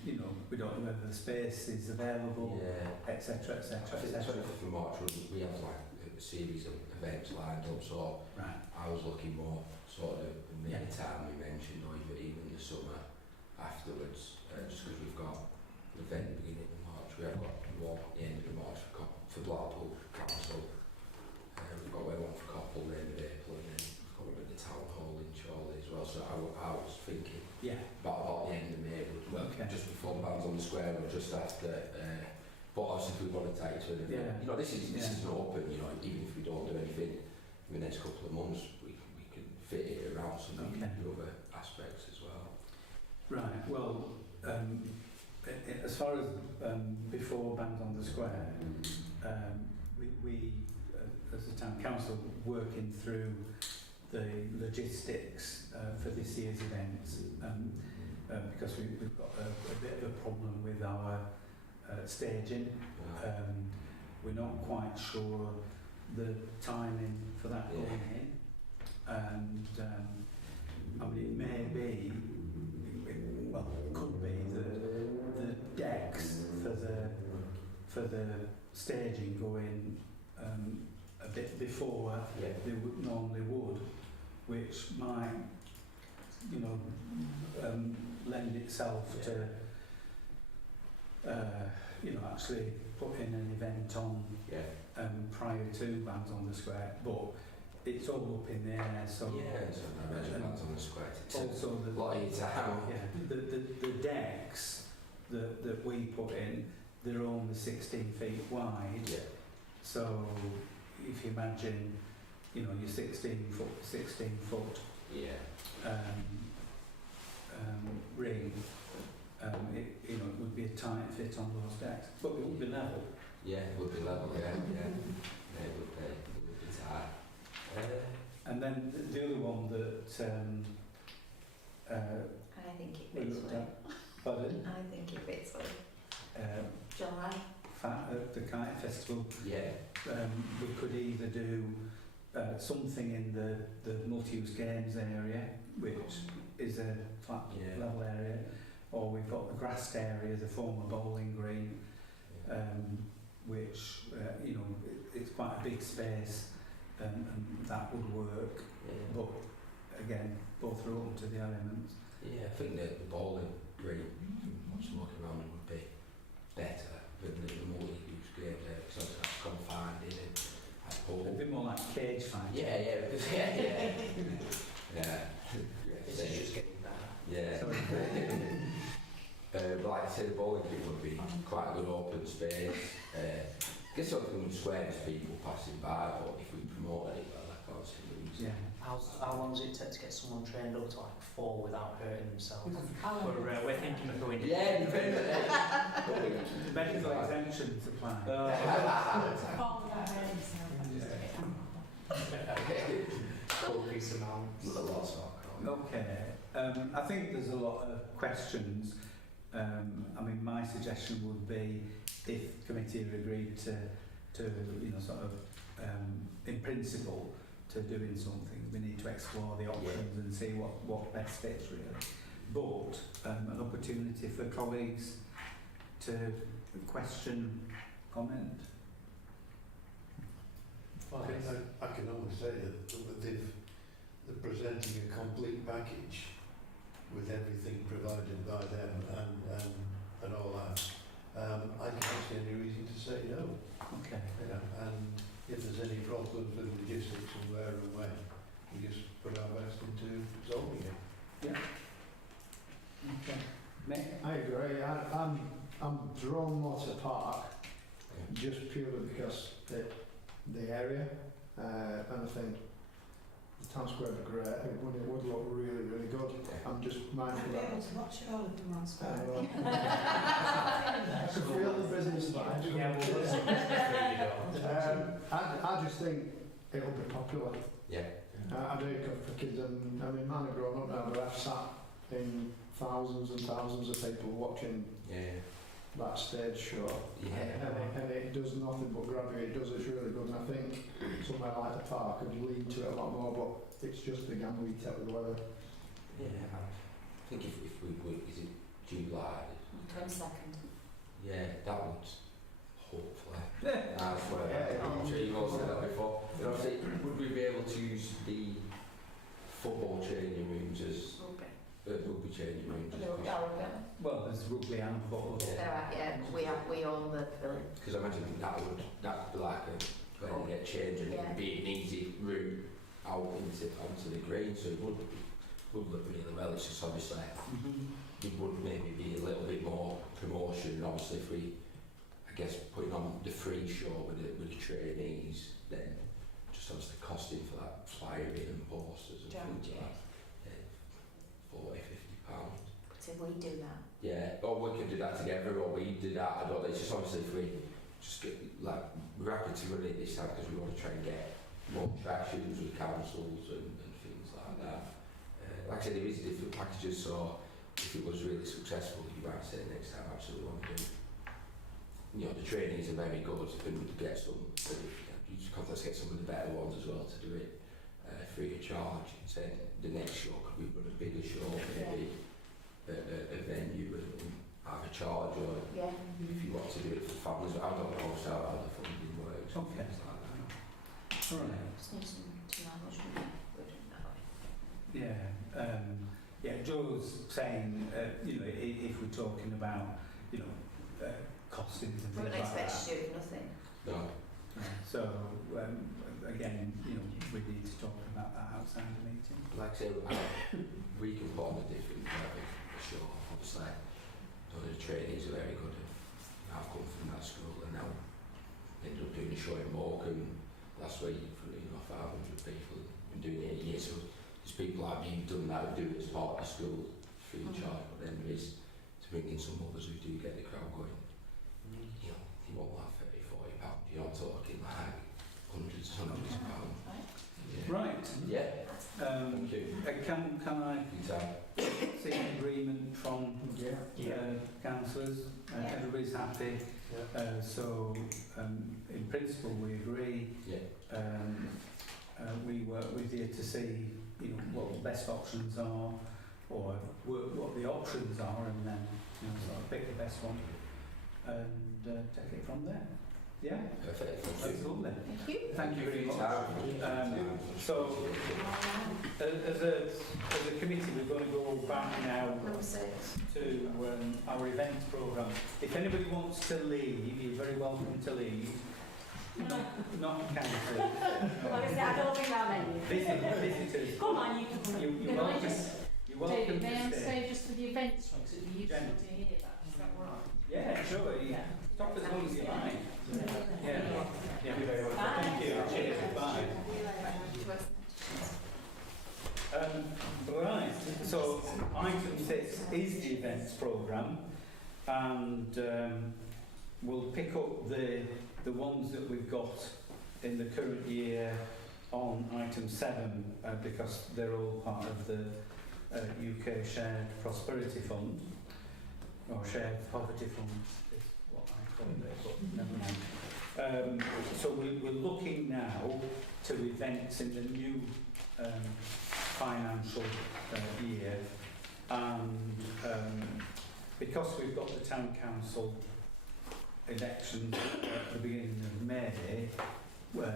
we don't know whether the space is available, etc., etc., I think etc. 25th of March, we have like a series of events lined up, so Right. I was looking more sort of the May time we mentioned, or even the summer afterwards, just because we've got an event at the beginning of March, we have got one at the end of March for Blackpool Council, we've got one for Coppell at the end of April, and then we've got one at the Town Hall in Chorley as well, so I was thinking about the end of May, just before Bands on the Square or just after, but obviously if we want to take it to an event, this is open, even if we don't do anything in the next couple of months, we can fit it around some of the other aspects as well. Right, well, as far as before Bands on the Square, we as the Town Council, working through the logistics for this year's events, because we've got a bit of a problem with our staging. We're not quite sure the timing for that going in, and it may be, it could be that the decks for the staging go in a bit before they normally would, which might lend itself to actually putting an event on prior to Bands on the Square, but it's all up in the air. So I imagine Bands on the Square. Also, the decks that we put in, they're only 16 feet wide. So if you imagine, your 16 foot ring, it would be a tight fit on those decks, but it would be level. Yeah, it would be level. It would be tight. And then the other one that I think it we fits looked well. at, pardon? I think it fits well. July. The Kite Festival. We could either do something in the multi-use games area, which is a flat level area, or we've got the grassed area, the former bowling green, which it's quite a big space, and that would work. But again, both are open to the elements. I think that the bowling green, what's walking around, would be better than the multi-use game there, because that's confined in it. A bit more like cage fight. This is just getting better. But like I said, the bowling green would be quite a good open space. I guess something would swear to people passing by, but if we promote it, well, I can't see the reason. How long does it take to get someone trained up to fall without hurting themselves? We're thinking of going. The medical exemptions apply. Fall without hurting yourself. Increase amounts. Okay. I think there's a lot of questions. My suggestion would be, if the committee have agreed to in principle, to doing something, we need to explore the options and see what best fits really. But an opportunity opportunity for colleagues to question, comment. Well, I can only say that they're presenting a complete package with everything provided by them and all that. I can't see any reason to say no. Okay. You know, and if there's any problems with logistics and where and when, we just put our best into solving it. Yeah. Okay. Mick? I agree. I'm drawn more to the park just purely because the area, and I think the town square would be great. It would look really, really good. I'm just mindful that. to watch it all at the wrong square. I can feel the business vibes. I just think it'll be popular. Yeah. I do for kids, and I mean, mine are grown up now, but I've sat in thousands and thousands of people watching that stage show. Yeah. And it does nothing but grab you. It does, it's really good. And I think somewhere like the park could lead to it a lot more, but it's just the gamble we take with the weather. Yeah, I think if we would, is it July? 22nd. Yeah, that would hopefully. That's what I'm sure you've all said that before. But obviously, would we be able to use the football changing rooms as rugby changing rooms? Well, there's rugby and football. We own the building. Because I imagine that would be like a when you get changed and it'd be an easy route out onto the green, so it would look really well. It's just obviously it would maybe be a little bit more promotion. Obviously, if we, I guess, putting on the free show with the trainees, then just obviously costing for that flyering and posters and things like that, £40–50. So we do that. Yeah, or we could do that together, or we do that. I don't know. It's just obviously if we just get like we're happy to run it this time because we want to try and get more attractions with councils and things like that. Like I said, there is different packages, so if it was really successful, you might say next time actually we want to do. You know, the trainees are very good and get some. You just contact get some of the better ones as well to do it free of charge. So the next show could we run a bigger show, maybe a venue and have a charge, or if you want to do it for families. I don't know how the funding works. Okay. Things like that. All right. Just need to know much more. Yeah. Yeah. Joe's saying, you know, if we're talking about, you know, costings and We things wouldn't like expect that. to do nothing. No. So again, you know, we need to talk about that outside the meeting. Like I say, we can put on a different show. Obviously, the trainees are very good. I've come from that school and now ended up doing a show in Morecambe last week for 500 people. Been doing it 8 years, so there's people like me who've done that, who do it as part of the school free of charge. But then there is to bring in some others who do get the crowd going. You know, you won't have £30–40. You're not talking like hundreds of pounds. Right. Yeah. Thank you. Can I see an agreement from councillors? Everybody's happy. So in principle we agree. We work with you to see, you know, what the best options are, or work what the options are, and then, you know, sort of pick the best one and take it from there. Yeah. Perfect. That's lovely. Thank you. Thank you very much. So as a committee, we're going to go back now Number 6. to our events programme. If anybody wants to leave, you're very welcome to leave. Not councillors. Honestly, I don't think that many. Visitors. Come on, you can. You're welcome. You're welcome David, may I to stay. stay just for the events one, because it would be useful Jen. to hear that. Is that right? Yeah, sure. You stop as long as you like. Yeah. Bye. Thank you. Cheers. Bye. Right. So item 6 is the events programme, and we'll pick up the ones that we've got in the current year on item 7 because they're all part of the UK Shared Prosperity Fund, or Shared Poverty Fund is what I call it, but never mind. So we're looking now to events in the new financial year, and because we've got the town council elections at the beginning of May, we're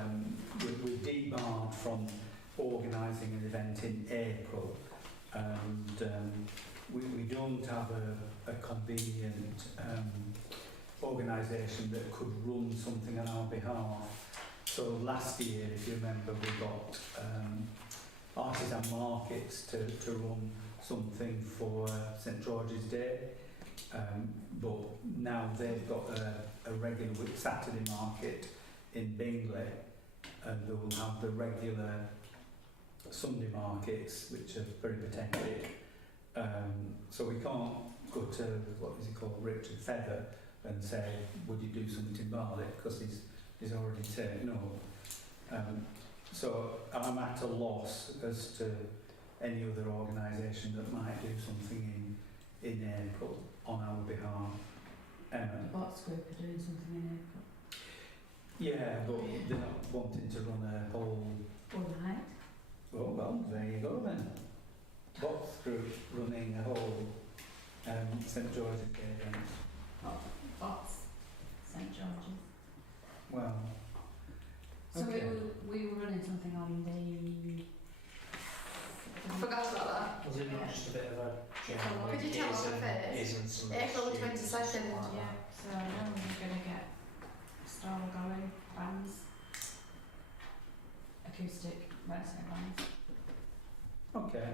debarred from organising an event in April, and we don't have a convenient organisation that could run something on our behalf. So last year, if you remember, we got artisan markets to run something for St George's Day, but now they've got a regular Saturday market in Bingley, and they will have the regular Sunday markets, which are very pathetic. So we can't go to, what is it called, Richard Feather, and say, would you do something in Barlick, because he's already taken up. So I'm at a loss as to any other organisation that might do something in April on our behalf. Emma? What's group are doing something in April? Yeah, but they're not wanting to run a whole... All right. Oh, well, there you go then. Box group running a whole St George's Day event. What's St George's? Well, So okay. we were running something on the... I forgot about that. Was it not just a bit of a general Could you tell us the first? isn't some April the students 22nd, and stuff like Yeah, that? so now we're going to get stall going, bands, acoustic, website bands. Okay.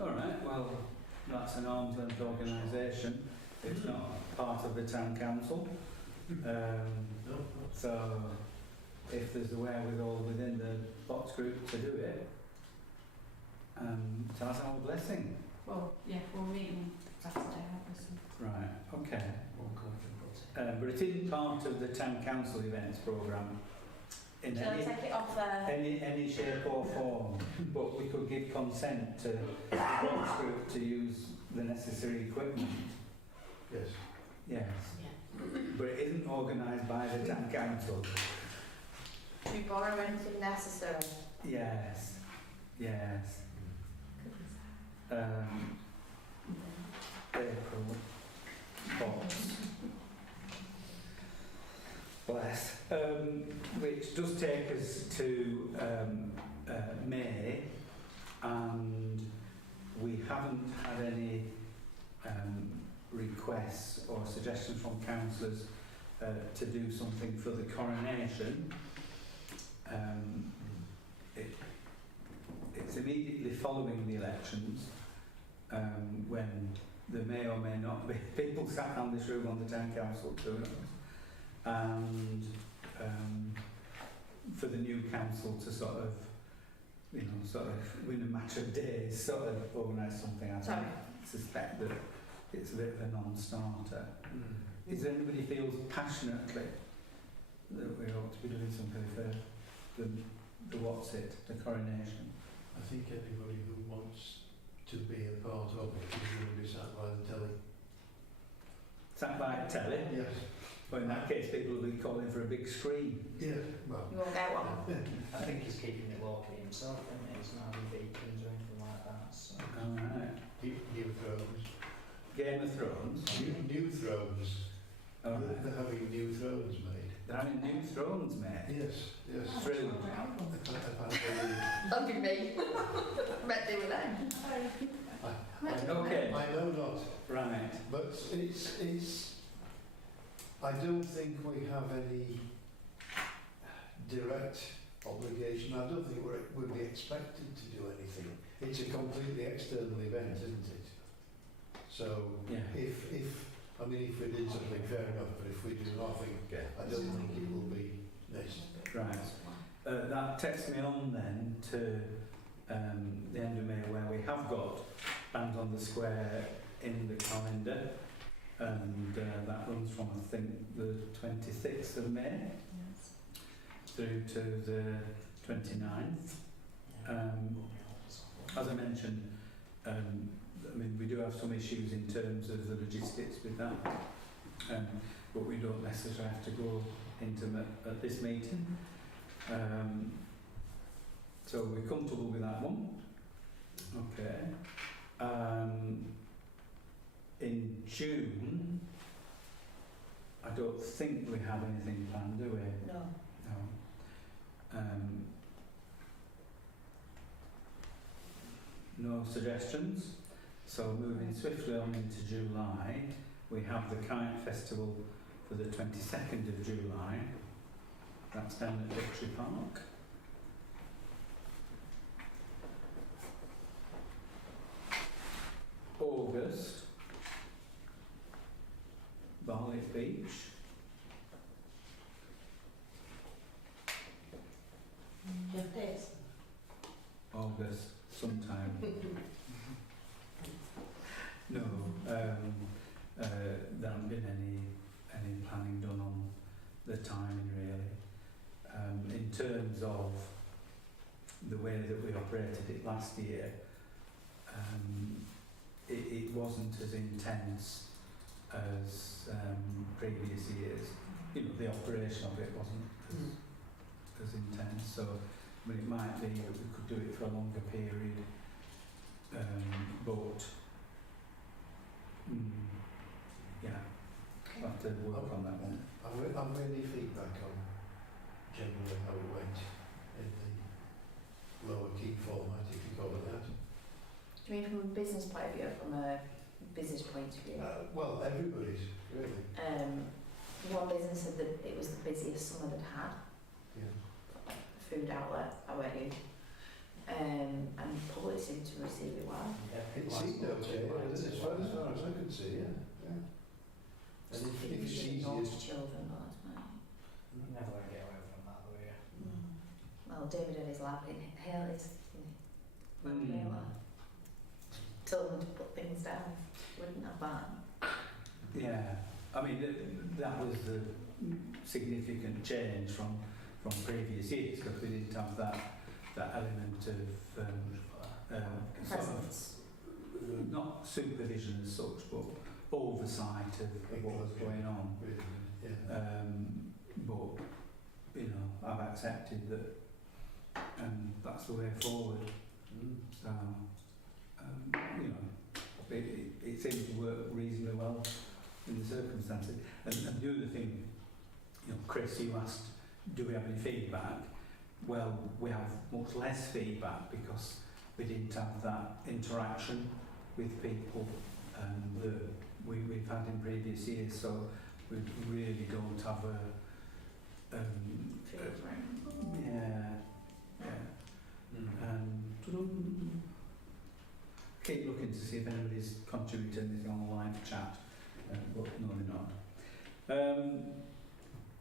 All right. Well, that's an arm's length organisation. It's not part of the town council. So if there's the wherewithal within the box group to do it, that's our blessing. Well, yeah, we're meeting Saturday, obviously. Right. Okay. One contributor. But it isn't part of the town council events programme in Shall I take it off there? any shape or form. But we could give consent to the box group to use the necessary equipment. Yes. Yes. But it isn't organised by the town council. Do you borrow anything necessary? Yes. Yes. April. Box. Bless. Which does take us to May, and we haven't had any requests or suggestions from councillors to do something for the coronation. It's immediately following the elections, when there may or may not be people sat on this room on the town council, who knows, and for the new council to sort of win a match of days, sort of organise something. I suspect that it's a bit of a non-starter. Is there anybody who feels passionately that we ought to be doing something for the coronation? I think anybody who wants to be a part of it is going to be sat by the telly. Sat by a telly? Yes. Well, in that case, people will be calling for a big screen. Yeah, well. You won't get one. I think he's keeping it locally himself, isn't he? He's not having beacons or anything like that. So. All right. New Thrones. Game of Thrones. New Thrones. All right. They're having new thrones made. They're having new thrones, mate. Yes, yes. Brilliant. Apparently, That'd be me. I bet they were them. Okay. I know not, Right. but it's. I don't think we have any direct obligation. I don't think we'll be expected to do anything. It's a completely external event, isn't it? So Yeah. if we did something, fair enough. But if we do nothing, I don't think it will be necessary. Right. That takes me on then to the end of May, where we have got Bands on the Square in the calendar, and that runs from, I think, the 26th of May through to the 29th. As I mentioned, we do have some issues in terms of the logistics with that, but we don't necessarily have to go into them at this meeting. So we're comfortable with that one. Okay. In June, I don't think we have anything planned, do we? No. No. No suggestions. So moving swiftly on into July, we have the Kite Festival for the 22nd of July. That's down at Victory Park. August, Barnoldswick Beach. Jeff Days. August, sometime. No, there haven't been any planning done on the timing really. In terms of the way that we operated it last year, it wasn't as intense as previous years. You know, the operation of it wasn't as intense. So, I mean, it might be that we could do it for a longer period, but yeah, we'll have to work on that one. I'm really feedback on generally how it went in the lower key format, if you call it that. Do you mean from a business point of view or from a business point of view? Well, everybody's, really. One business said that it was the busiest summer they'd had. Yeah. Food outlet, I went in. And public seemed to receive it well. It seemed okay, as far as I could see, yeah. And if it's easier... Naughty children, but that's fine. Never going to get away from that, though, yeah. Well, David had his lab in Haley's, told them to put things down. Wouldn't have that. Yeah, I mean that was the significant change from previous years because we didn't have that element of Presence. sort of, not supervision as such, but oversight of what was going on. Yeah. But you know, I've accepted that, and that's the way forward. So you know, it seems to work reasonably well in the circumstances. And the other thing, you know, Chris, you asked, do we have any feedback? Well, we have much less feedback because we didn't have that interaction with people that we've had in previous years. So we really don't have keep looking to see if anybody's contributed anything on the live chat, but no, they're not.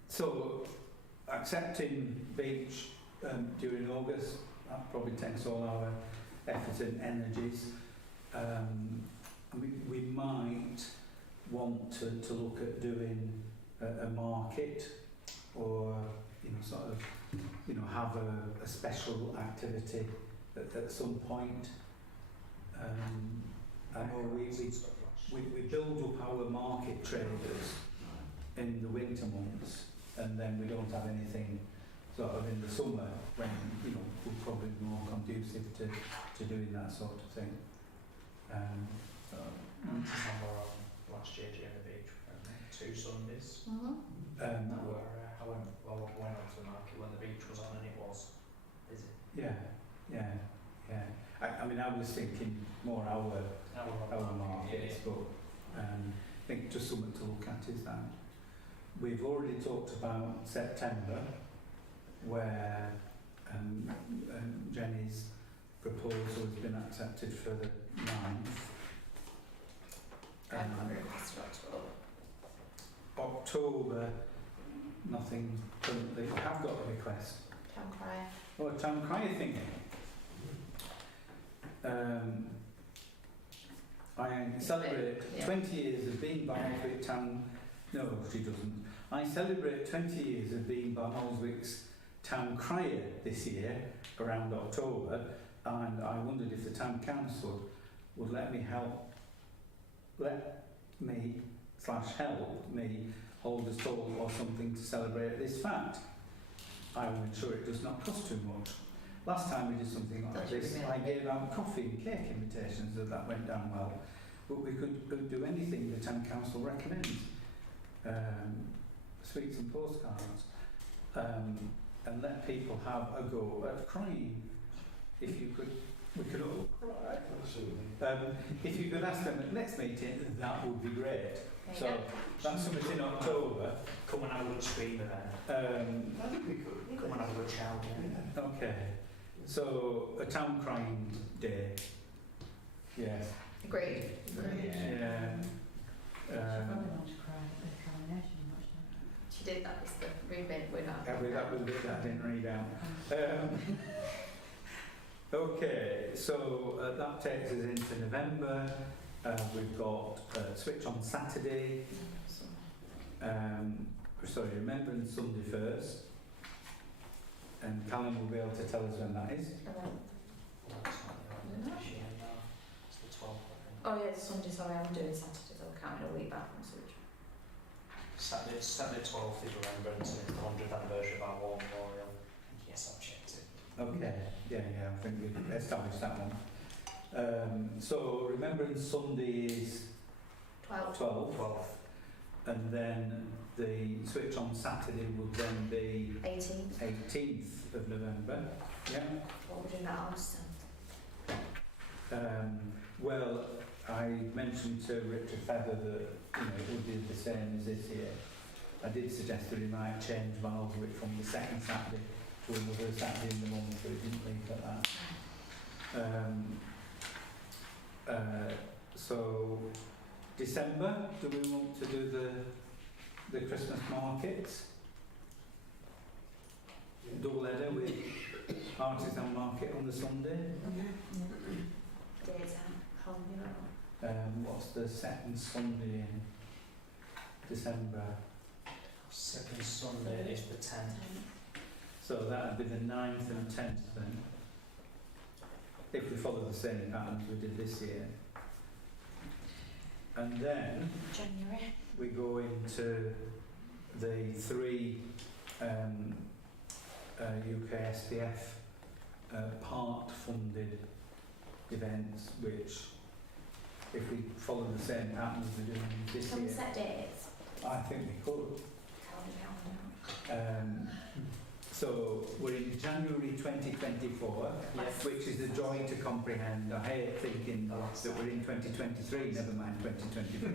So, accepting beach during August, that probably takes all our efforts and energies. We might want to look at doing a market, or you know, sort of, you know, have a special activity at some point. I know we build up our market traders in the winter months, and then we don't have anything sort of in the summer when, you know, we're probably more conducive to doing that sort of thing. Last year during the beach, 2 Sundays. Mm-hmm. Where I went on to the market when the beach was on and it was busy. Yeah. I mean, I was thinking more our markets, but I think just something to look at is that we've already talked about September, where Jenny's proposal has been accepted for the 9th. I've got a request for October, nothing currently. I have got a request. Town crier. Oh, a town crier thing. I celebrate 20 years of being Barnoldswick Town... No, she doesn't. I celebrate 20 years of being Barnoldswick's town crier this year, around October, and I wondered if the town council would let me help me hold a stall or something to celebrate this fact. I will ensure it does not cost too much. Last time we did something like this, I gave out coffee and cake invitations, and that went down well. but we could do anything the town council recommends. Sweets and postcards, and let people have a go at crying. If you could, we could all cry. If you could ask them at next meeting, that would be great. So that's something in October. Come and have a good scream event. I think we could. Come and have a good shout. Yeah. Okay. So a town crying day. Yes. Agreed. Yeah. She did that was the remit we're not. That was a bit that I didn't read out. Okay, so that takes us into November. We've got Switch on Saturday. Remembrance Sunday first. And Callum will be able to tell us when that is. It's the 12th, I think. Oh yeah, it's Sunday, sorry, I'm doing Saturday, so I'm counting a week back from Switch. Saturday 12th is Remembrance, and it's the 100th anniversary of our war memorial. Yes, I've checked it. Okay, yeah, I think we've established that one. So Remembrance Sunday is 12th. 12th. And then the Switch on Saturday would then be 18th. of November. Yeah. What we're doing that on so. Well, I mentioned to Richard Feather that it would be the same as this year. I did suggest that he might change Barnoldswick from the second Saturday to another Saturday in the month, but he didn't leave it at that. So December, do we want to do the Christmas markets? Double header with artisan market on the Sunday. Days out, home, What's the second Sunday in December? Second Sunday is the 10th. So that would be the 9th and 10th then. If we follow the same pattern as we did this year. And then January. we go into the 3 UK SPF part-funded events, which, if we follow the same pattern as we're doing this Can we year, set dates? I think we could. Calendar. So we're in January 2024, Yes. which is the joy to comprehend. I hate thinking that we're in 2023, never mind 2024.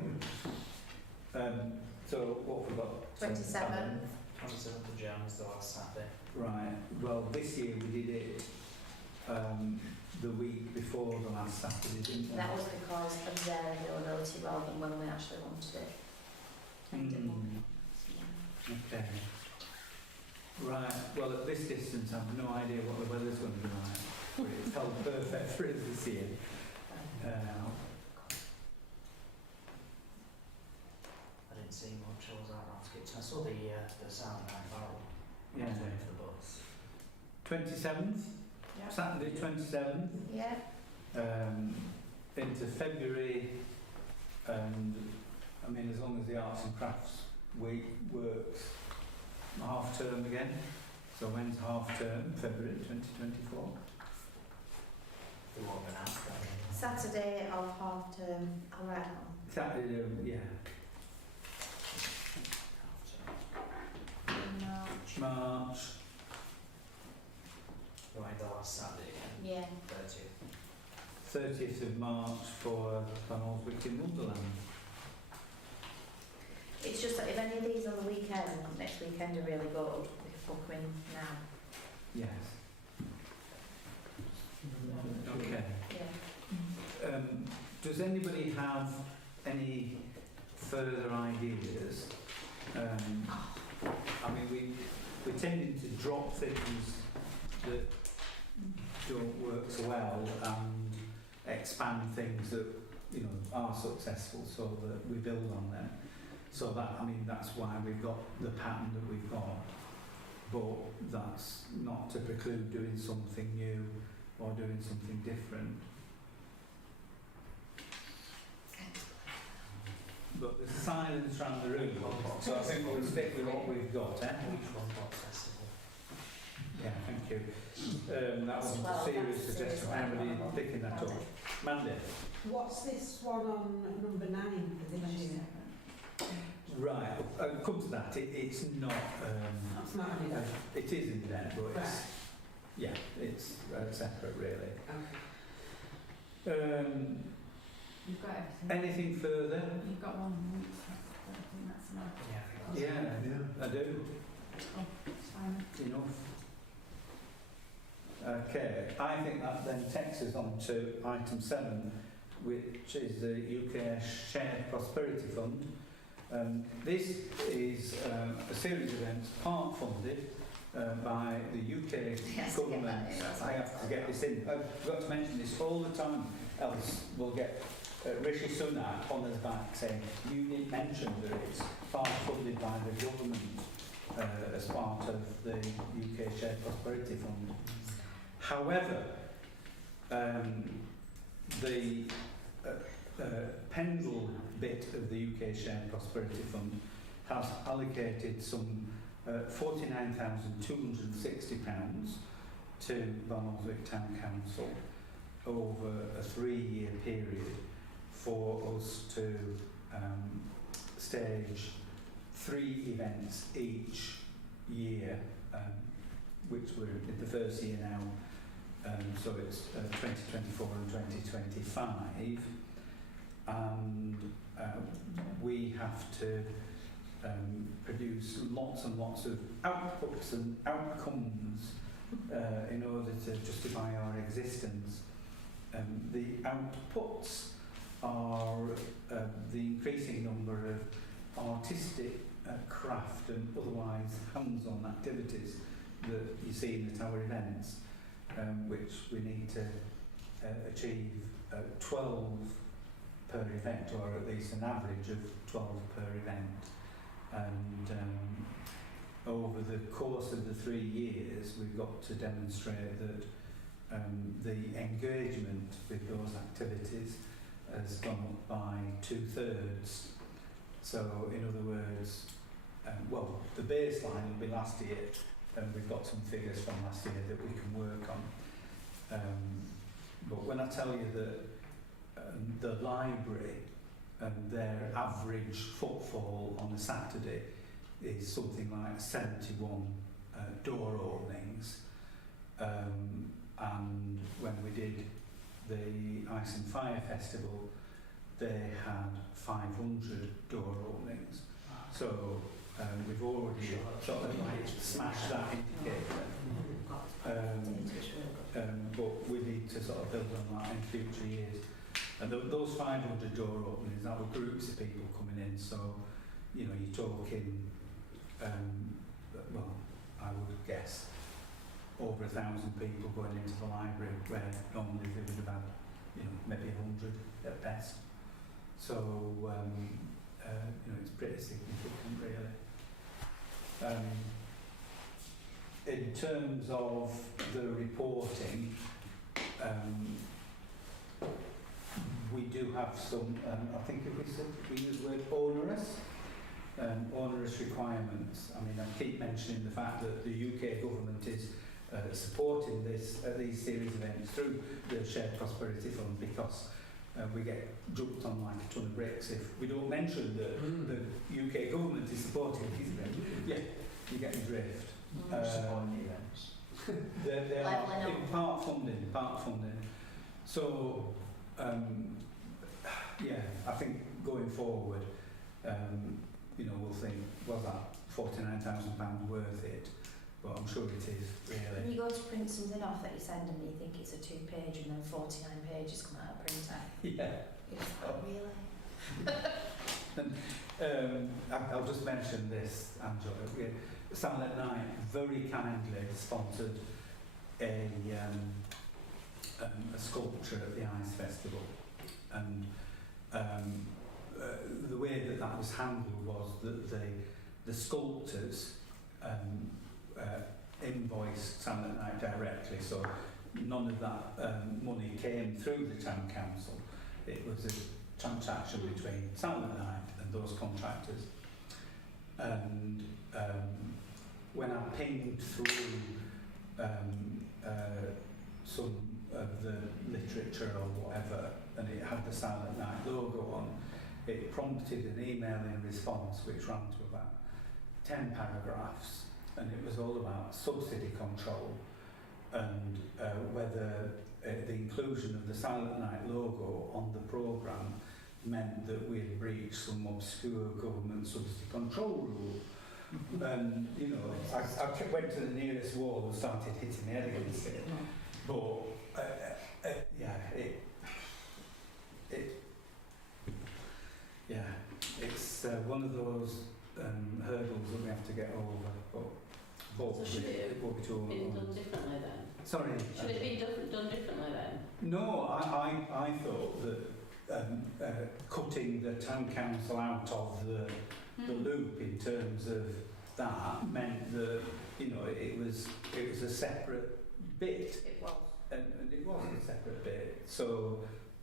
So what have we got? 27th. 27th of Jan is the last Saturday. Right. Well, this year we did it the week before the last Saturday, didn't we? That was because of their availability rather than when we actually wanted it. Okay. Right. Well, at this distance, I have no idea what the weather's going to be like. But it felt perfect for us this year. I didn't see much. I was out on skits. I saw the Sound Night Barrel. Yeah. I was waiting for the bus. 27th, Saturday 27th. Yeah. Into February, and I mean, as long as the Arts and Crafts Week works, half term again. So when's half term? February 2024. The one announced that. Saturday of half term. I'll write that on. Saturday, yeah. March. Right, the last Saturday again. Yeah. 30th. 30th of March for Barnoldswick in Wonderland. It's just that if any of these on the weekend, next weekend are really good, we can book them in now. Yes. Okay. Yeah. Does anybody have any further ideas? I mean, we're tending to drop things that don't work so well and expand things that are successful, so that we build on them. So that, I mean, that's why we've got the pattern that we've got. But that's not to preclude doing something new or doing something different. But there's silence around the room, so I think we'll stick with what we've got, eh? Which one got festival? Yeah, thank you. That wasn't a serious suggestion, anybody picking that up. Mandy? What's this one on number 9 for this year? Right, I'll come to that. It's not. That's not an event. It is an event, but it's Right. yeah, it's separate really. Okay. You've got everything. Anything further? You've got one. I think that's enough. Yeah, I do. Oh, it's fine. Enough. Okay, I think that then takes us on to item 7, which is the UK Shared Prosperity Fund. This is a series of events part funded by the UK government. I have to get this in. I've got to mention this all the time, else we'll get Rishi Sunak on his back saying, you didn't mention that it's part funded by the government as part of the UK Shared Prosperity Fund. However, the Pendle bit of the UK Shared Prosperity Fund has allocated some £49,260 to Barnoldswick Town Council over a 3-year period for us to stage 3 events each year, which we're in the first year now, so it's 2024 and 2025, and we have to produce lots and lots of outputs and outcomes in order to justify our existence. The outputs are the increasing number of artistic craft and otherwise hands-on activities that you see in the Tower events, which we need to achieve 12 per event, or at least an average of 12 per event. And over the course of the 3 years, we've got to demonstrate that the engagement with those activities has gone up by 2/3. So, in other words, well, the baseline will be last year, and we've got some figures from last year that we can work on. But when I tell you that the library and their average footfall on a Saturday is something like 71 door openings, and when we did the Ice and Fire Festival, they had 500 door openings. So we've already sort of like smashed that indicator. But we need to sort of build on that in future years. And those 500 door openings, that were groups of people coming in. So, you know, you're talking, well, I would guess over 1,000 people going into the library, where normally they would have had, you know, maybe 100 at best. So, you know, it's pretty significant, really. In terms of the reporting, we do have some, I think if we use the word onerous requirements. I mean, I keep mentioning the fact that the UK government is supporting these series of events through the Shared Prosperity Fund, because we get jumped on like a ton of bricks if we don't mention that the UK government is supporting these events. Yeah, you get the drift. Supporting events. They are in part funding. So, yeah, I think going forward, you know, we'll think, was that £49,000 worth it? But I'm sure it is, really. When you go to print something off that you send and you think it's a 2-page and then 49 pages come out of printer. Yeah. It's not really. I'll just mention this, Angela. Silent Night very kindly sponsored a sculpture at the Ice Festival, and the way that was handled was that the sculptors invoiced Silent Night directly, so none of that money came through the town council. It was a transaction between Silent Night and those contractors. And when I pinged through some of the literature or whatever, and it had the Silent Night logo on, it prompted an email in response which ran to about 10 paragraphs, and it was all about subsidy control and whether the inclusion of the Silent Night logo on the programme meant that we had breached some obscure government subsidy control rule. And, you know, I went to the nearest wall and started hitting my head against it. But, it's one of those hurdles that we have to get over. But So should it will be too been done differently then? Sorry. Should it be done differently then? No, I thought that cutting the town council out of the loop in terms of that meant that, you know, it was a separate bit. It was. And it was a separate bit. So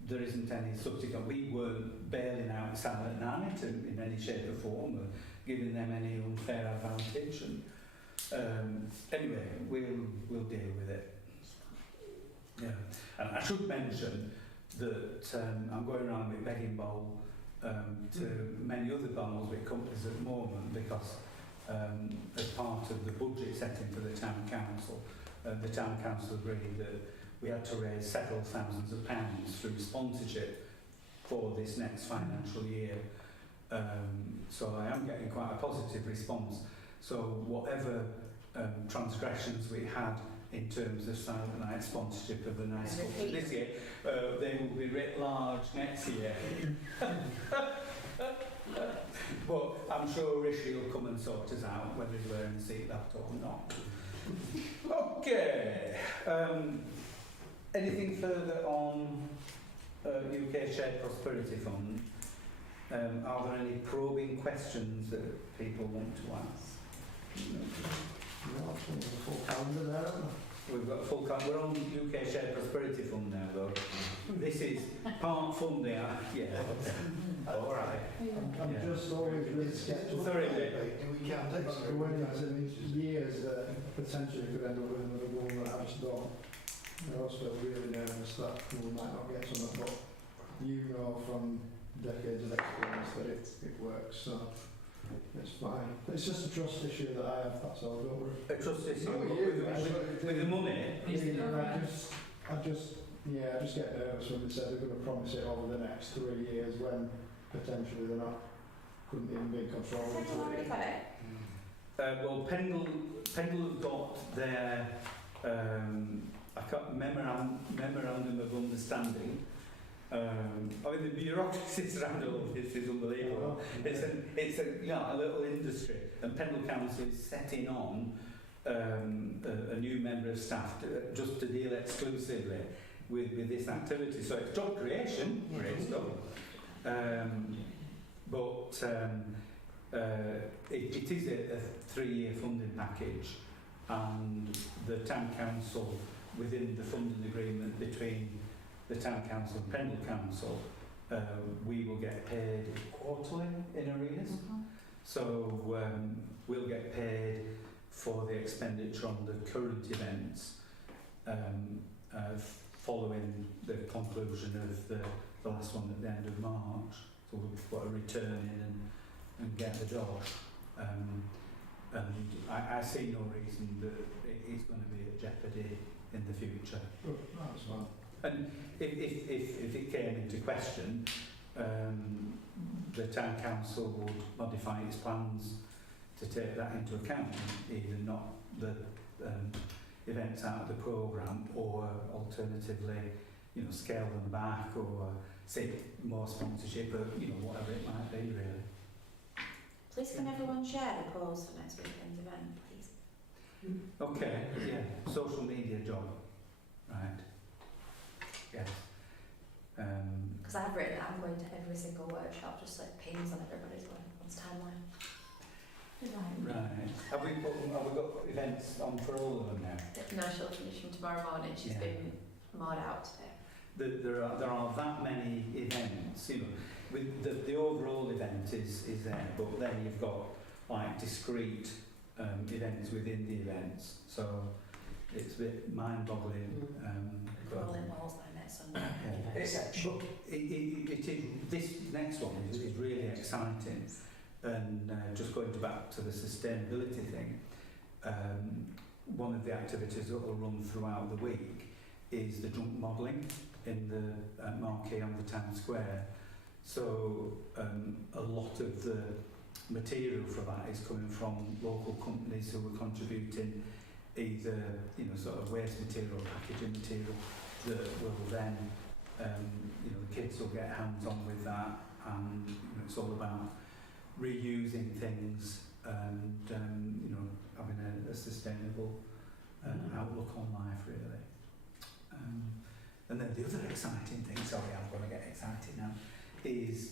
there isn't any subsequent. We weren't bailing out Silent Night in any shape or form or giving them any unfair advantage. And anyway, we'll deal with it. Yeah, and I should mention that I'm going around with begging bowl to many other Barnoldswick companies at the moment because as part of the budget setting for the town council agreed that we had to raise several thousands of pounds through sponsorship for this next financial year. So I am getting quite a positive response. So whatever transgressions we had in terms of Silent Night sponsorship of the nice culture this year, they will be writ large next year. But I'm sure Rishi will come and sort us out whether he's wearing a seatbelt or not. Okay. Anything further on UK Shared Prosperity Fund? Are there any probing questions that people want to ask? No, it's a full calendar there, haven't we? We've got a full calendar. We're on UK Shared Prosperity Fund now, though. This is part funding. All right. I'm just always really sceptical. Sorry, we can't take But when it's years that potentially could end up with another government house done, I also feel really nervous that we might not get something, but you know from decades of experience that it works, so it's fine. It's just a trust issue that I have, that's all. Don't worry. A trust issue No, with the money. I just get nervous when they said they're going to promise it over the next 3 years when potentially they're not, couldn't even be in control Has of anyone already it. got it? Well, Pendle have got their memorandum of understanding. I mean, the bureaucracy around all of this is unbelievable. It's a little industry, and Pendle Council is setting on a new member of staff just to deal exclusively with this activity. So it's job creation, great stuff. But it is a 3-year funding package, and the town council, within the funding agreement between the town council and Pendle Council, we will get paid quarterly in arrears. So we'll get paid for the expenditure on the current events following the conclusion of the last one at the end of March. So we'll put a return in and get the dosh. And I see no reason that it's going to be at jeopardy in the future. Oh, that's fine. And if it came into question, the town council would modify its plans to take that into account, either not the events out of the programme, or alternatively, scale them back, or seek more sponsorship, or whatever it might be, really. Please can everyone share the polls for next weekend's event, please? Okay, yeah, social media job, right. Yes. Because I've written I'm going to every single workshop, just like pins on everybody's timeline. Right. Have we got events on for all of them now? No, she'll finish from tomorrow morning. She's been mowed out today. There are that many events, with the overall event is there, but then you've got like discrete events within the events. So it's a bit mind-boggling. Crawling walls by next Sunday. Yeah. It is, this next one is really exciting, and just going back to the sustainability thing, one of the activities that will run throughout the week is the junk modelling in the marquee on the town square. So a lot of the material for that is coming from local companies who are contributing either, you know, sort of waste material, packaging material that will then, you know, the kids will get hands on with that, and you know, it's all about reusing things and you know, having a sustainable outlook on life, really. And then the other exciting thing, sorry, I'm going to get excited now, is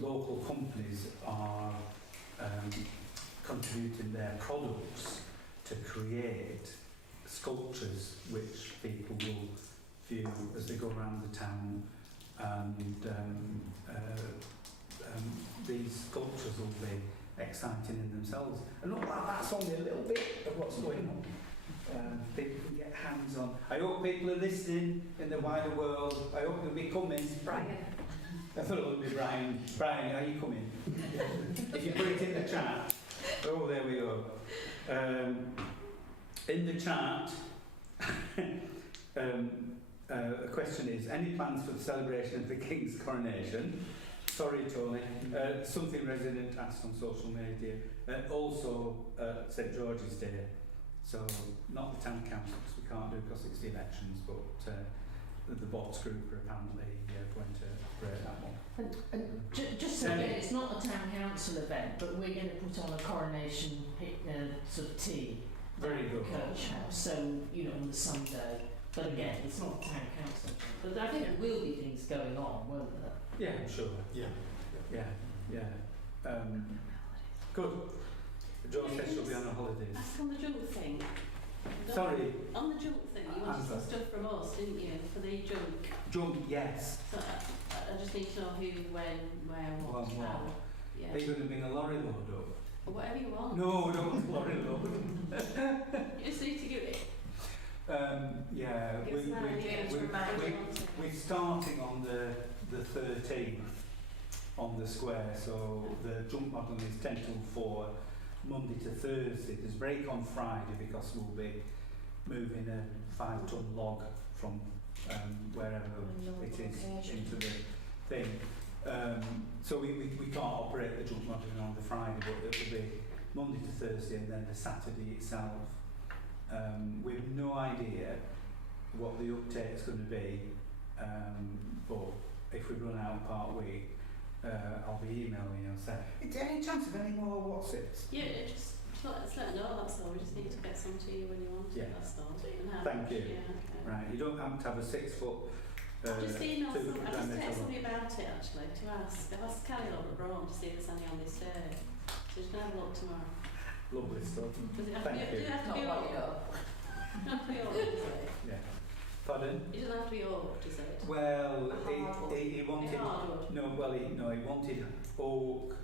local companies are contributing their products to create sculptures which people will view as they go around the town, and these sculptures will be exciting in themselves. And look, that's only a little bit of what's going on. People can get hands on. I hope people are listening in the wider world. I hope you'll be coming. Brian. I thought it would be Brian. Brian, are you coming? If you put it in the chat. Oh, there we go. In the chat, a question is, any plans for the celebration of the King's coronation? Sorry, Tony. Something resident asked on social media. Also, St George's Day. So, not the town council, because we can't do it because it's the elections, but the bots group are apparently going to break that one. And just so again, it's not a town council event, but we're going to put on a coronation sort of tea. Very good. Coach house, so, you know, on the Sunday. But again, it's not a town council. But I think there will be things going on, won't there? Yeah, I'm sure. Yeah. Good. Jo says she'll be on a holiday. Ask on the junk thing. Sorry. On the junk thing, you wanted some stuff from us, didn't you, for the junk? Junk, yes. So I just need to know who, when, where, what, how. Yeah. Are you going to bring a lorry load up? Or whatever you want. No, we don't want a lorry load. You just need to give it. Yeah, Give us an idea to remind you. we're starting on the 13th on the square, so the junk modelling is 10 till 4, Monday to Thursday. There's break on Friday because we'll be moving a 5-ton log from wherever it is into the thing. So we can't operate the junk modelling on the Friday, but it will be Monday to Thursday and then the Saturday itself. We have no idea what the uptake is going to be, but if we run out part week, I'll be emailing you and saying, is there any chance of any more what's-its? Yeah, just let us know, that's all. We just need to get some to you when you want it, that's all. And how Thank much, you. Yeah, okay. Right, you don't have to have a 6-foot Just email some, I just diameter text one. somebody about it actually to ask. I've asked Kelly over at Brougham to see if there's any on this day. So just gonna have a look tomorrow. Lovely stuff. Does it have Thank to be? you. Does it have to be Not oak? like It doesn't have to be oak, does it? Yeah. Pardon? It doesn't have to be oak, does it? Well, hardwood. he wanted Hardwood. he wanted oak,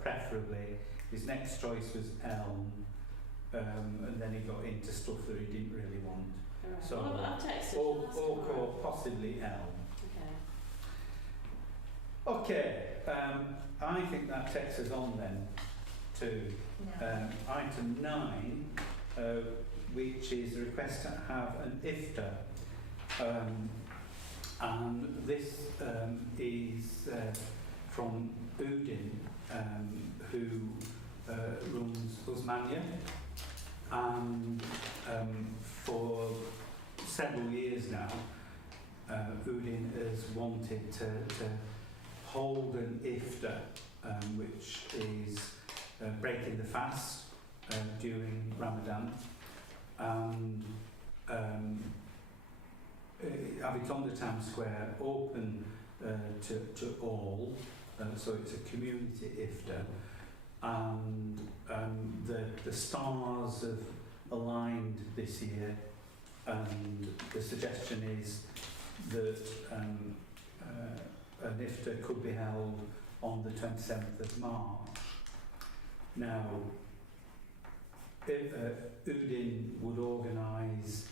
preferably. His next choice was elm, and then he got into stuff that he didn't really want. Alright. So Well, I've texted. oak I'll ask tomorrow. or possibly elm. Okay. Okay, I think that takes us on then to item 9, which is the request to have an IFTA. And this is from Udin, who runs Usmania, and for several years now, Udin has wanted to hold an IFTA, which is breaking the fast during Ramadan, and have it on the town square, open to all, so it's a community IFTA, and the stars have aligned this year, and the suggestion is that an IFTA could be held on the 27th of March. Now, Udin would organise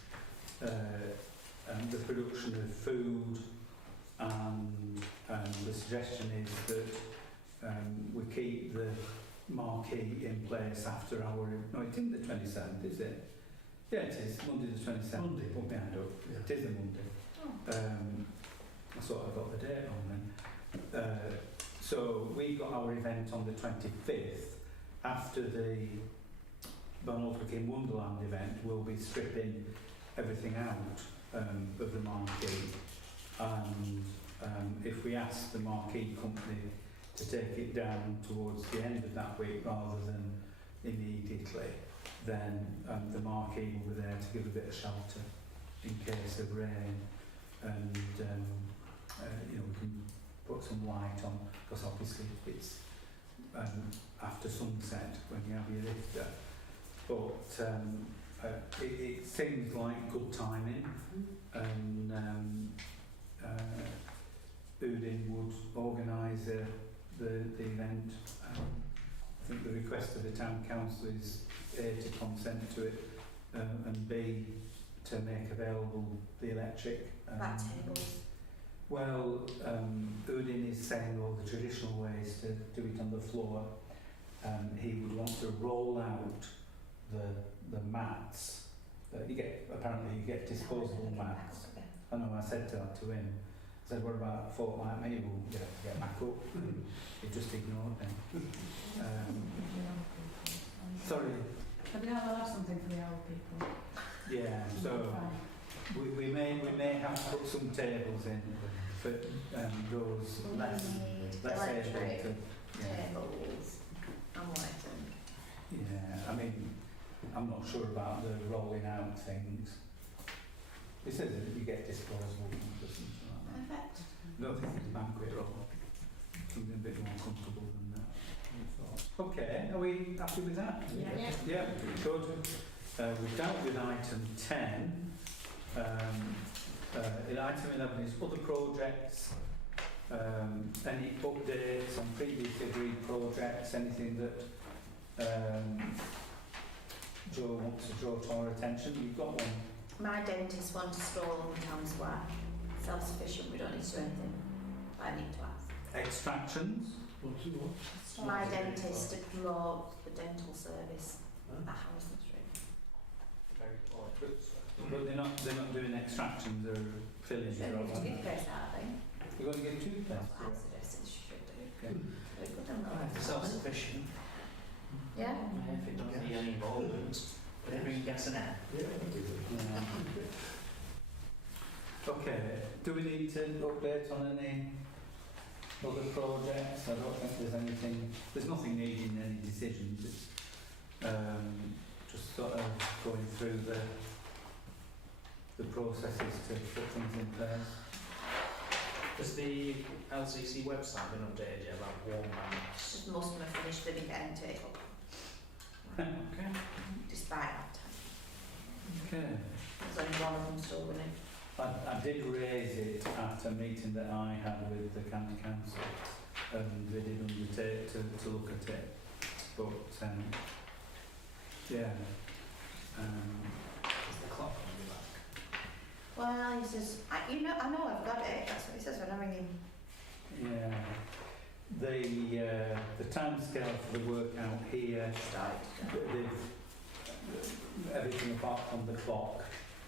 the production of food, and the suggestion is that we keep the marquee in place after our... No, it's in the 27th, is it? Yeah, it is. Monday the 27th. Monday. Put my hand up. Yeah. It is a Monday. I thought I got the date on then. So we got our event on the 25th. After the Barnoldswick in Wonderland event, we'll be stripping everything out of the marquee. And if we ask the marquee company to take it down towards the end of that week rather than immediately, then the marquee will be there to give a bit of shelter in case of rain, and you know, we can put some light on, because obviously it's after sunset when you have your lifter. But it seems like good timing, and Udin would organise the event. I think the request of the town council is A, to consent to it, and B, to make available the electric. Back tables. Well, Udin is saying all the traditional ways to do it on the floor. He would want to roll out the mats. Apparently you get disposable mats. I know, I said that to him. I said, what about folk like me who get back up? He just ignored me. Sorry. But they have something for the old people. Yeah, so we may have to put some tables in for those less able electric to. tables and lighting. Yeah, I mean, I'm not sure about the rolling out things. It says that you get disposable ones or something like that. Perfect. I don't think it's a banquet roll. Something a bit more comfortable than that. I thought. Okay, are we happy with that? Yeah. Yeah, good. We've dealt with item 10. Item 11 is other projects. Any updates on previously agreed projects? Anything that Joe wants to draw to our attention? You've got one. My dentist wants to stroll on the town square. Self-sufficient, we don't need to do anything. But I need to ask. Extractions. My dentist to promote the dental service at Harrison Street. Very poor. But they're not doing extractions or fillings. So or we have to anything. give first out, I think. You're going to get toothpaste. That's what I suggested she should do. Okay. Very good on If that. it's self-sufficient, Yeah? if it doesn't need any involvement, but they bring gas and air. Yeah. Okay. Do we need to update on any other projects? I don't think there's anything. There's nothing needing any decisions. It's just sort of going through the processes to put things in place. Has the LCC website been updated yet about warm banks? Just most of them have finished the weekend table. Okay. Despite that time. Okay. There's only one of them still running. I did raise it at a meeting that I had with the county council, and they did undertake to look at it. But yeah. Is the clock going to be back? Well, he says, I know I've got it. That's what he says when I ring him. Yeah. The timescale for the work out here, everything apart from the clock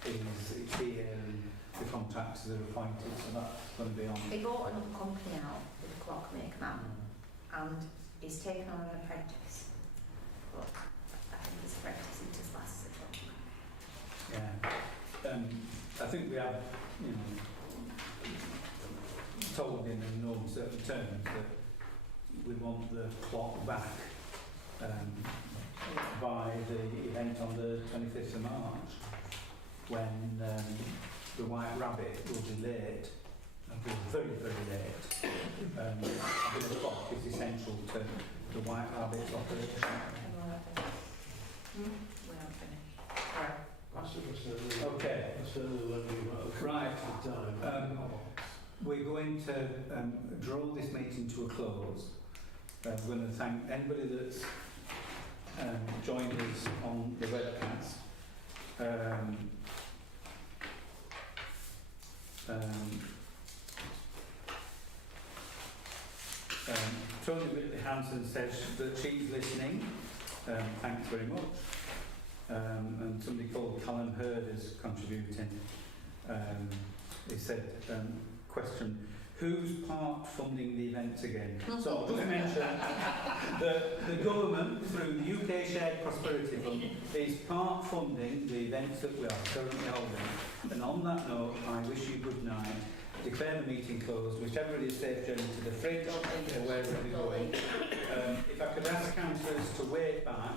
it's here, and the contractors are appointed, so that's going to be on. He bought another company out with a clockmaker man, and he's taken on an apprentice. But I think his apprentice is just last as a Yeah. I think we have, told in no uncertain terms that we want the clock back by the event on the 25th of March, when the White Rabbit will be late, and be very, very late. The clock is essential to the White Rabbit's operation. We aren't finished. Sorry. Okay. Right. We're going to draw this meeting to a close. We're going to thank anybody that's joined us on the webcast. Tony Whitley-Hanson says that she's listening. Thanks very much. And somebody called Callum Hurd is contributing. He said, question, who's part funding the events again? So I'll just mention that the government, through the UK Shared Prosperity Fund, is part funding the events that we are currently holding. And on that note, I wish you good night. Declare the meeting closed. Wish everybody a safe journey to the fridge or wherever you're going. If I could ask councillors to wait back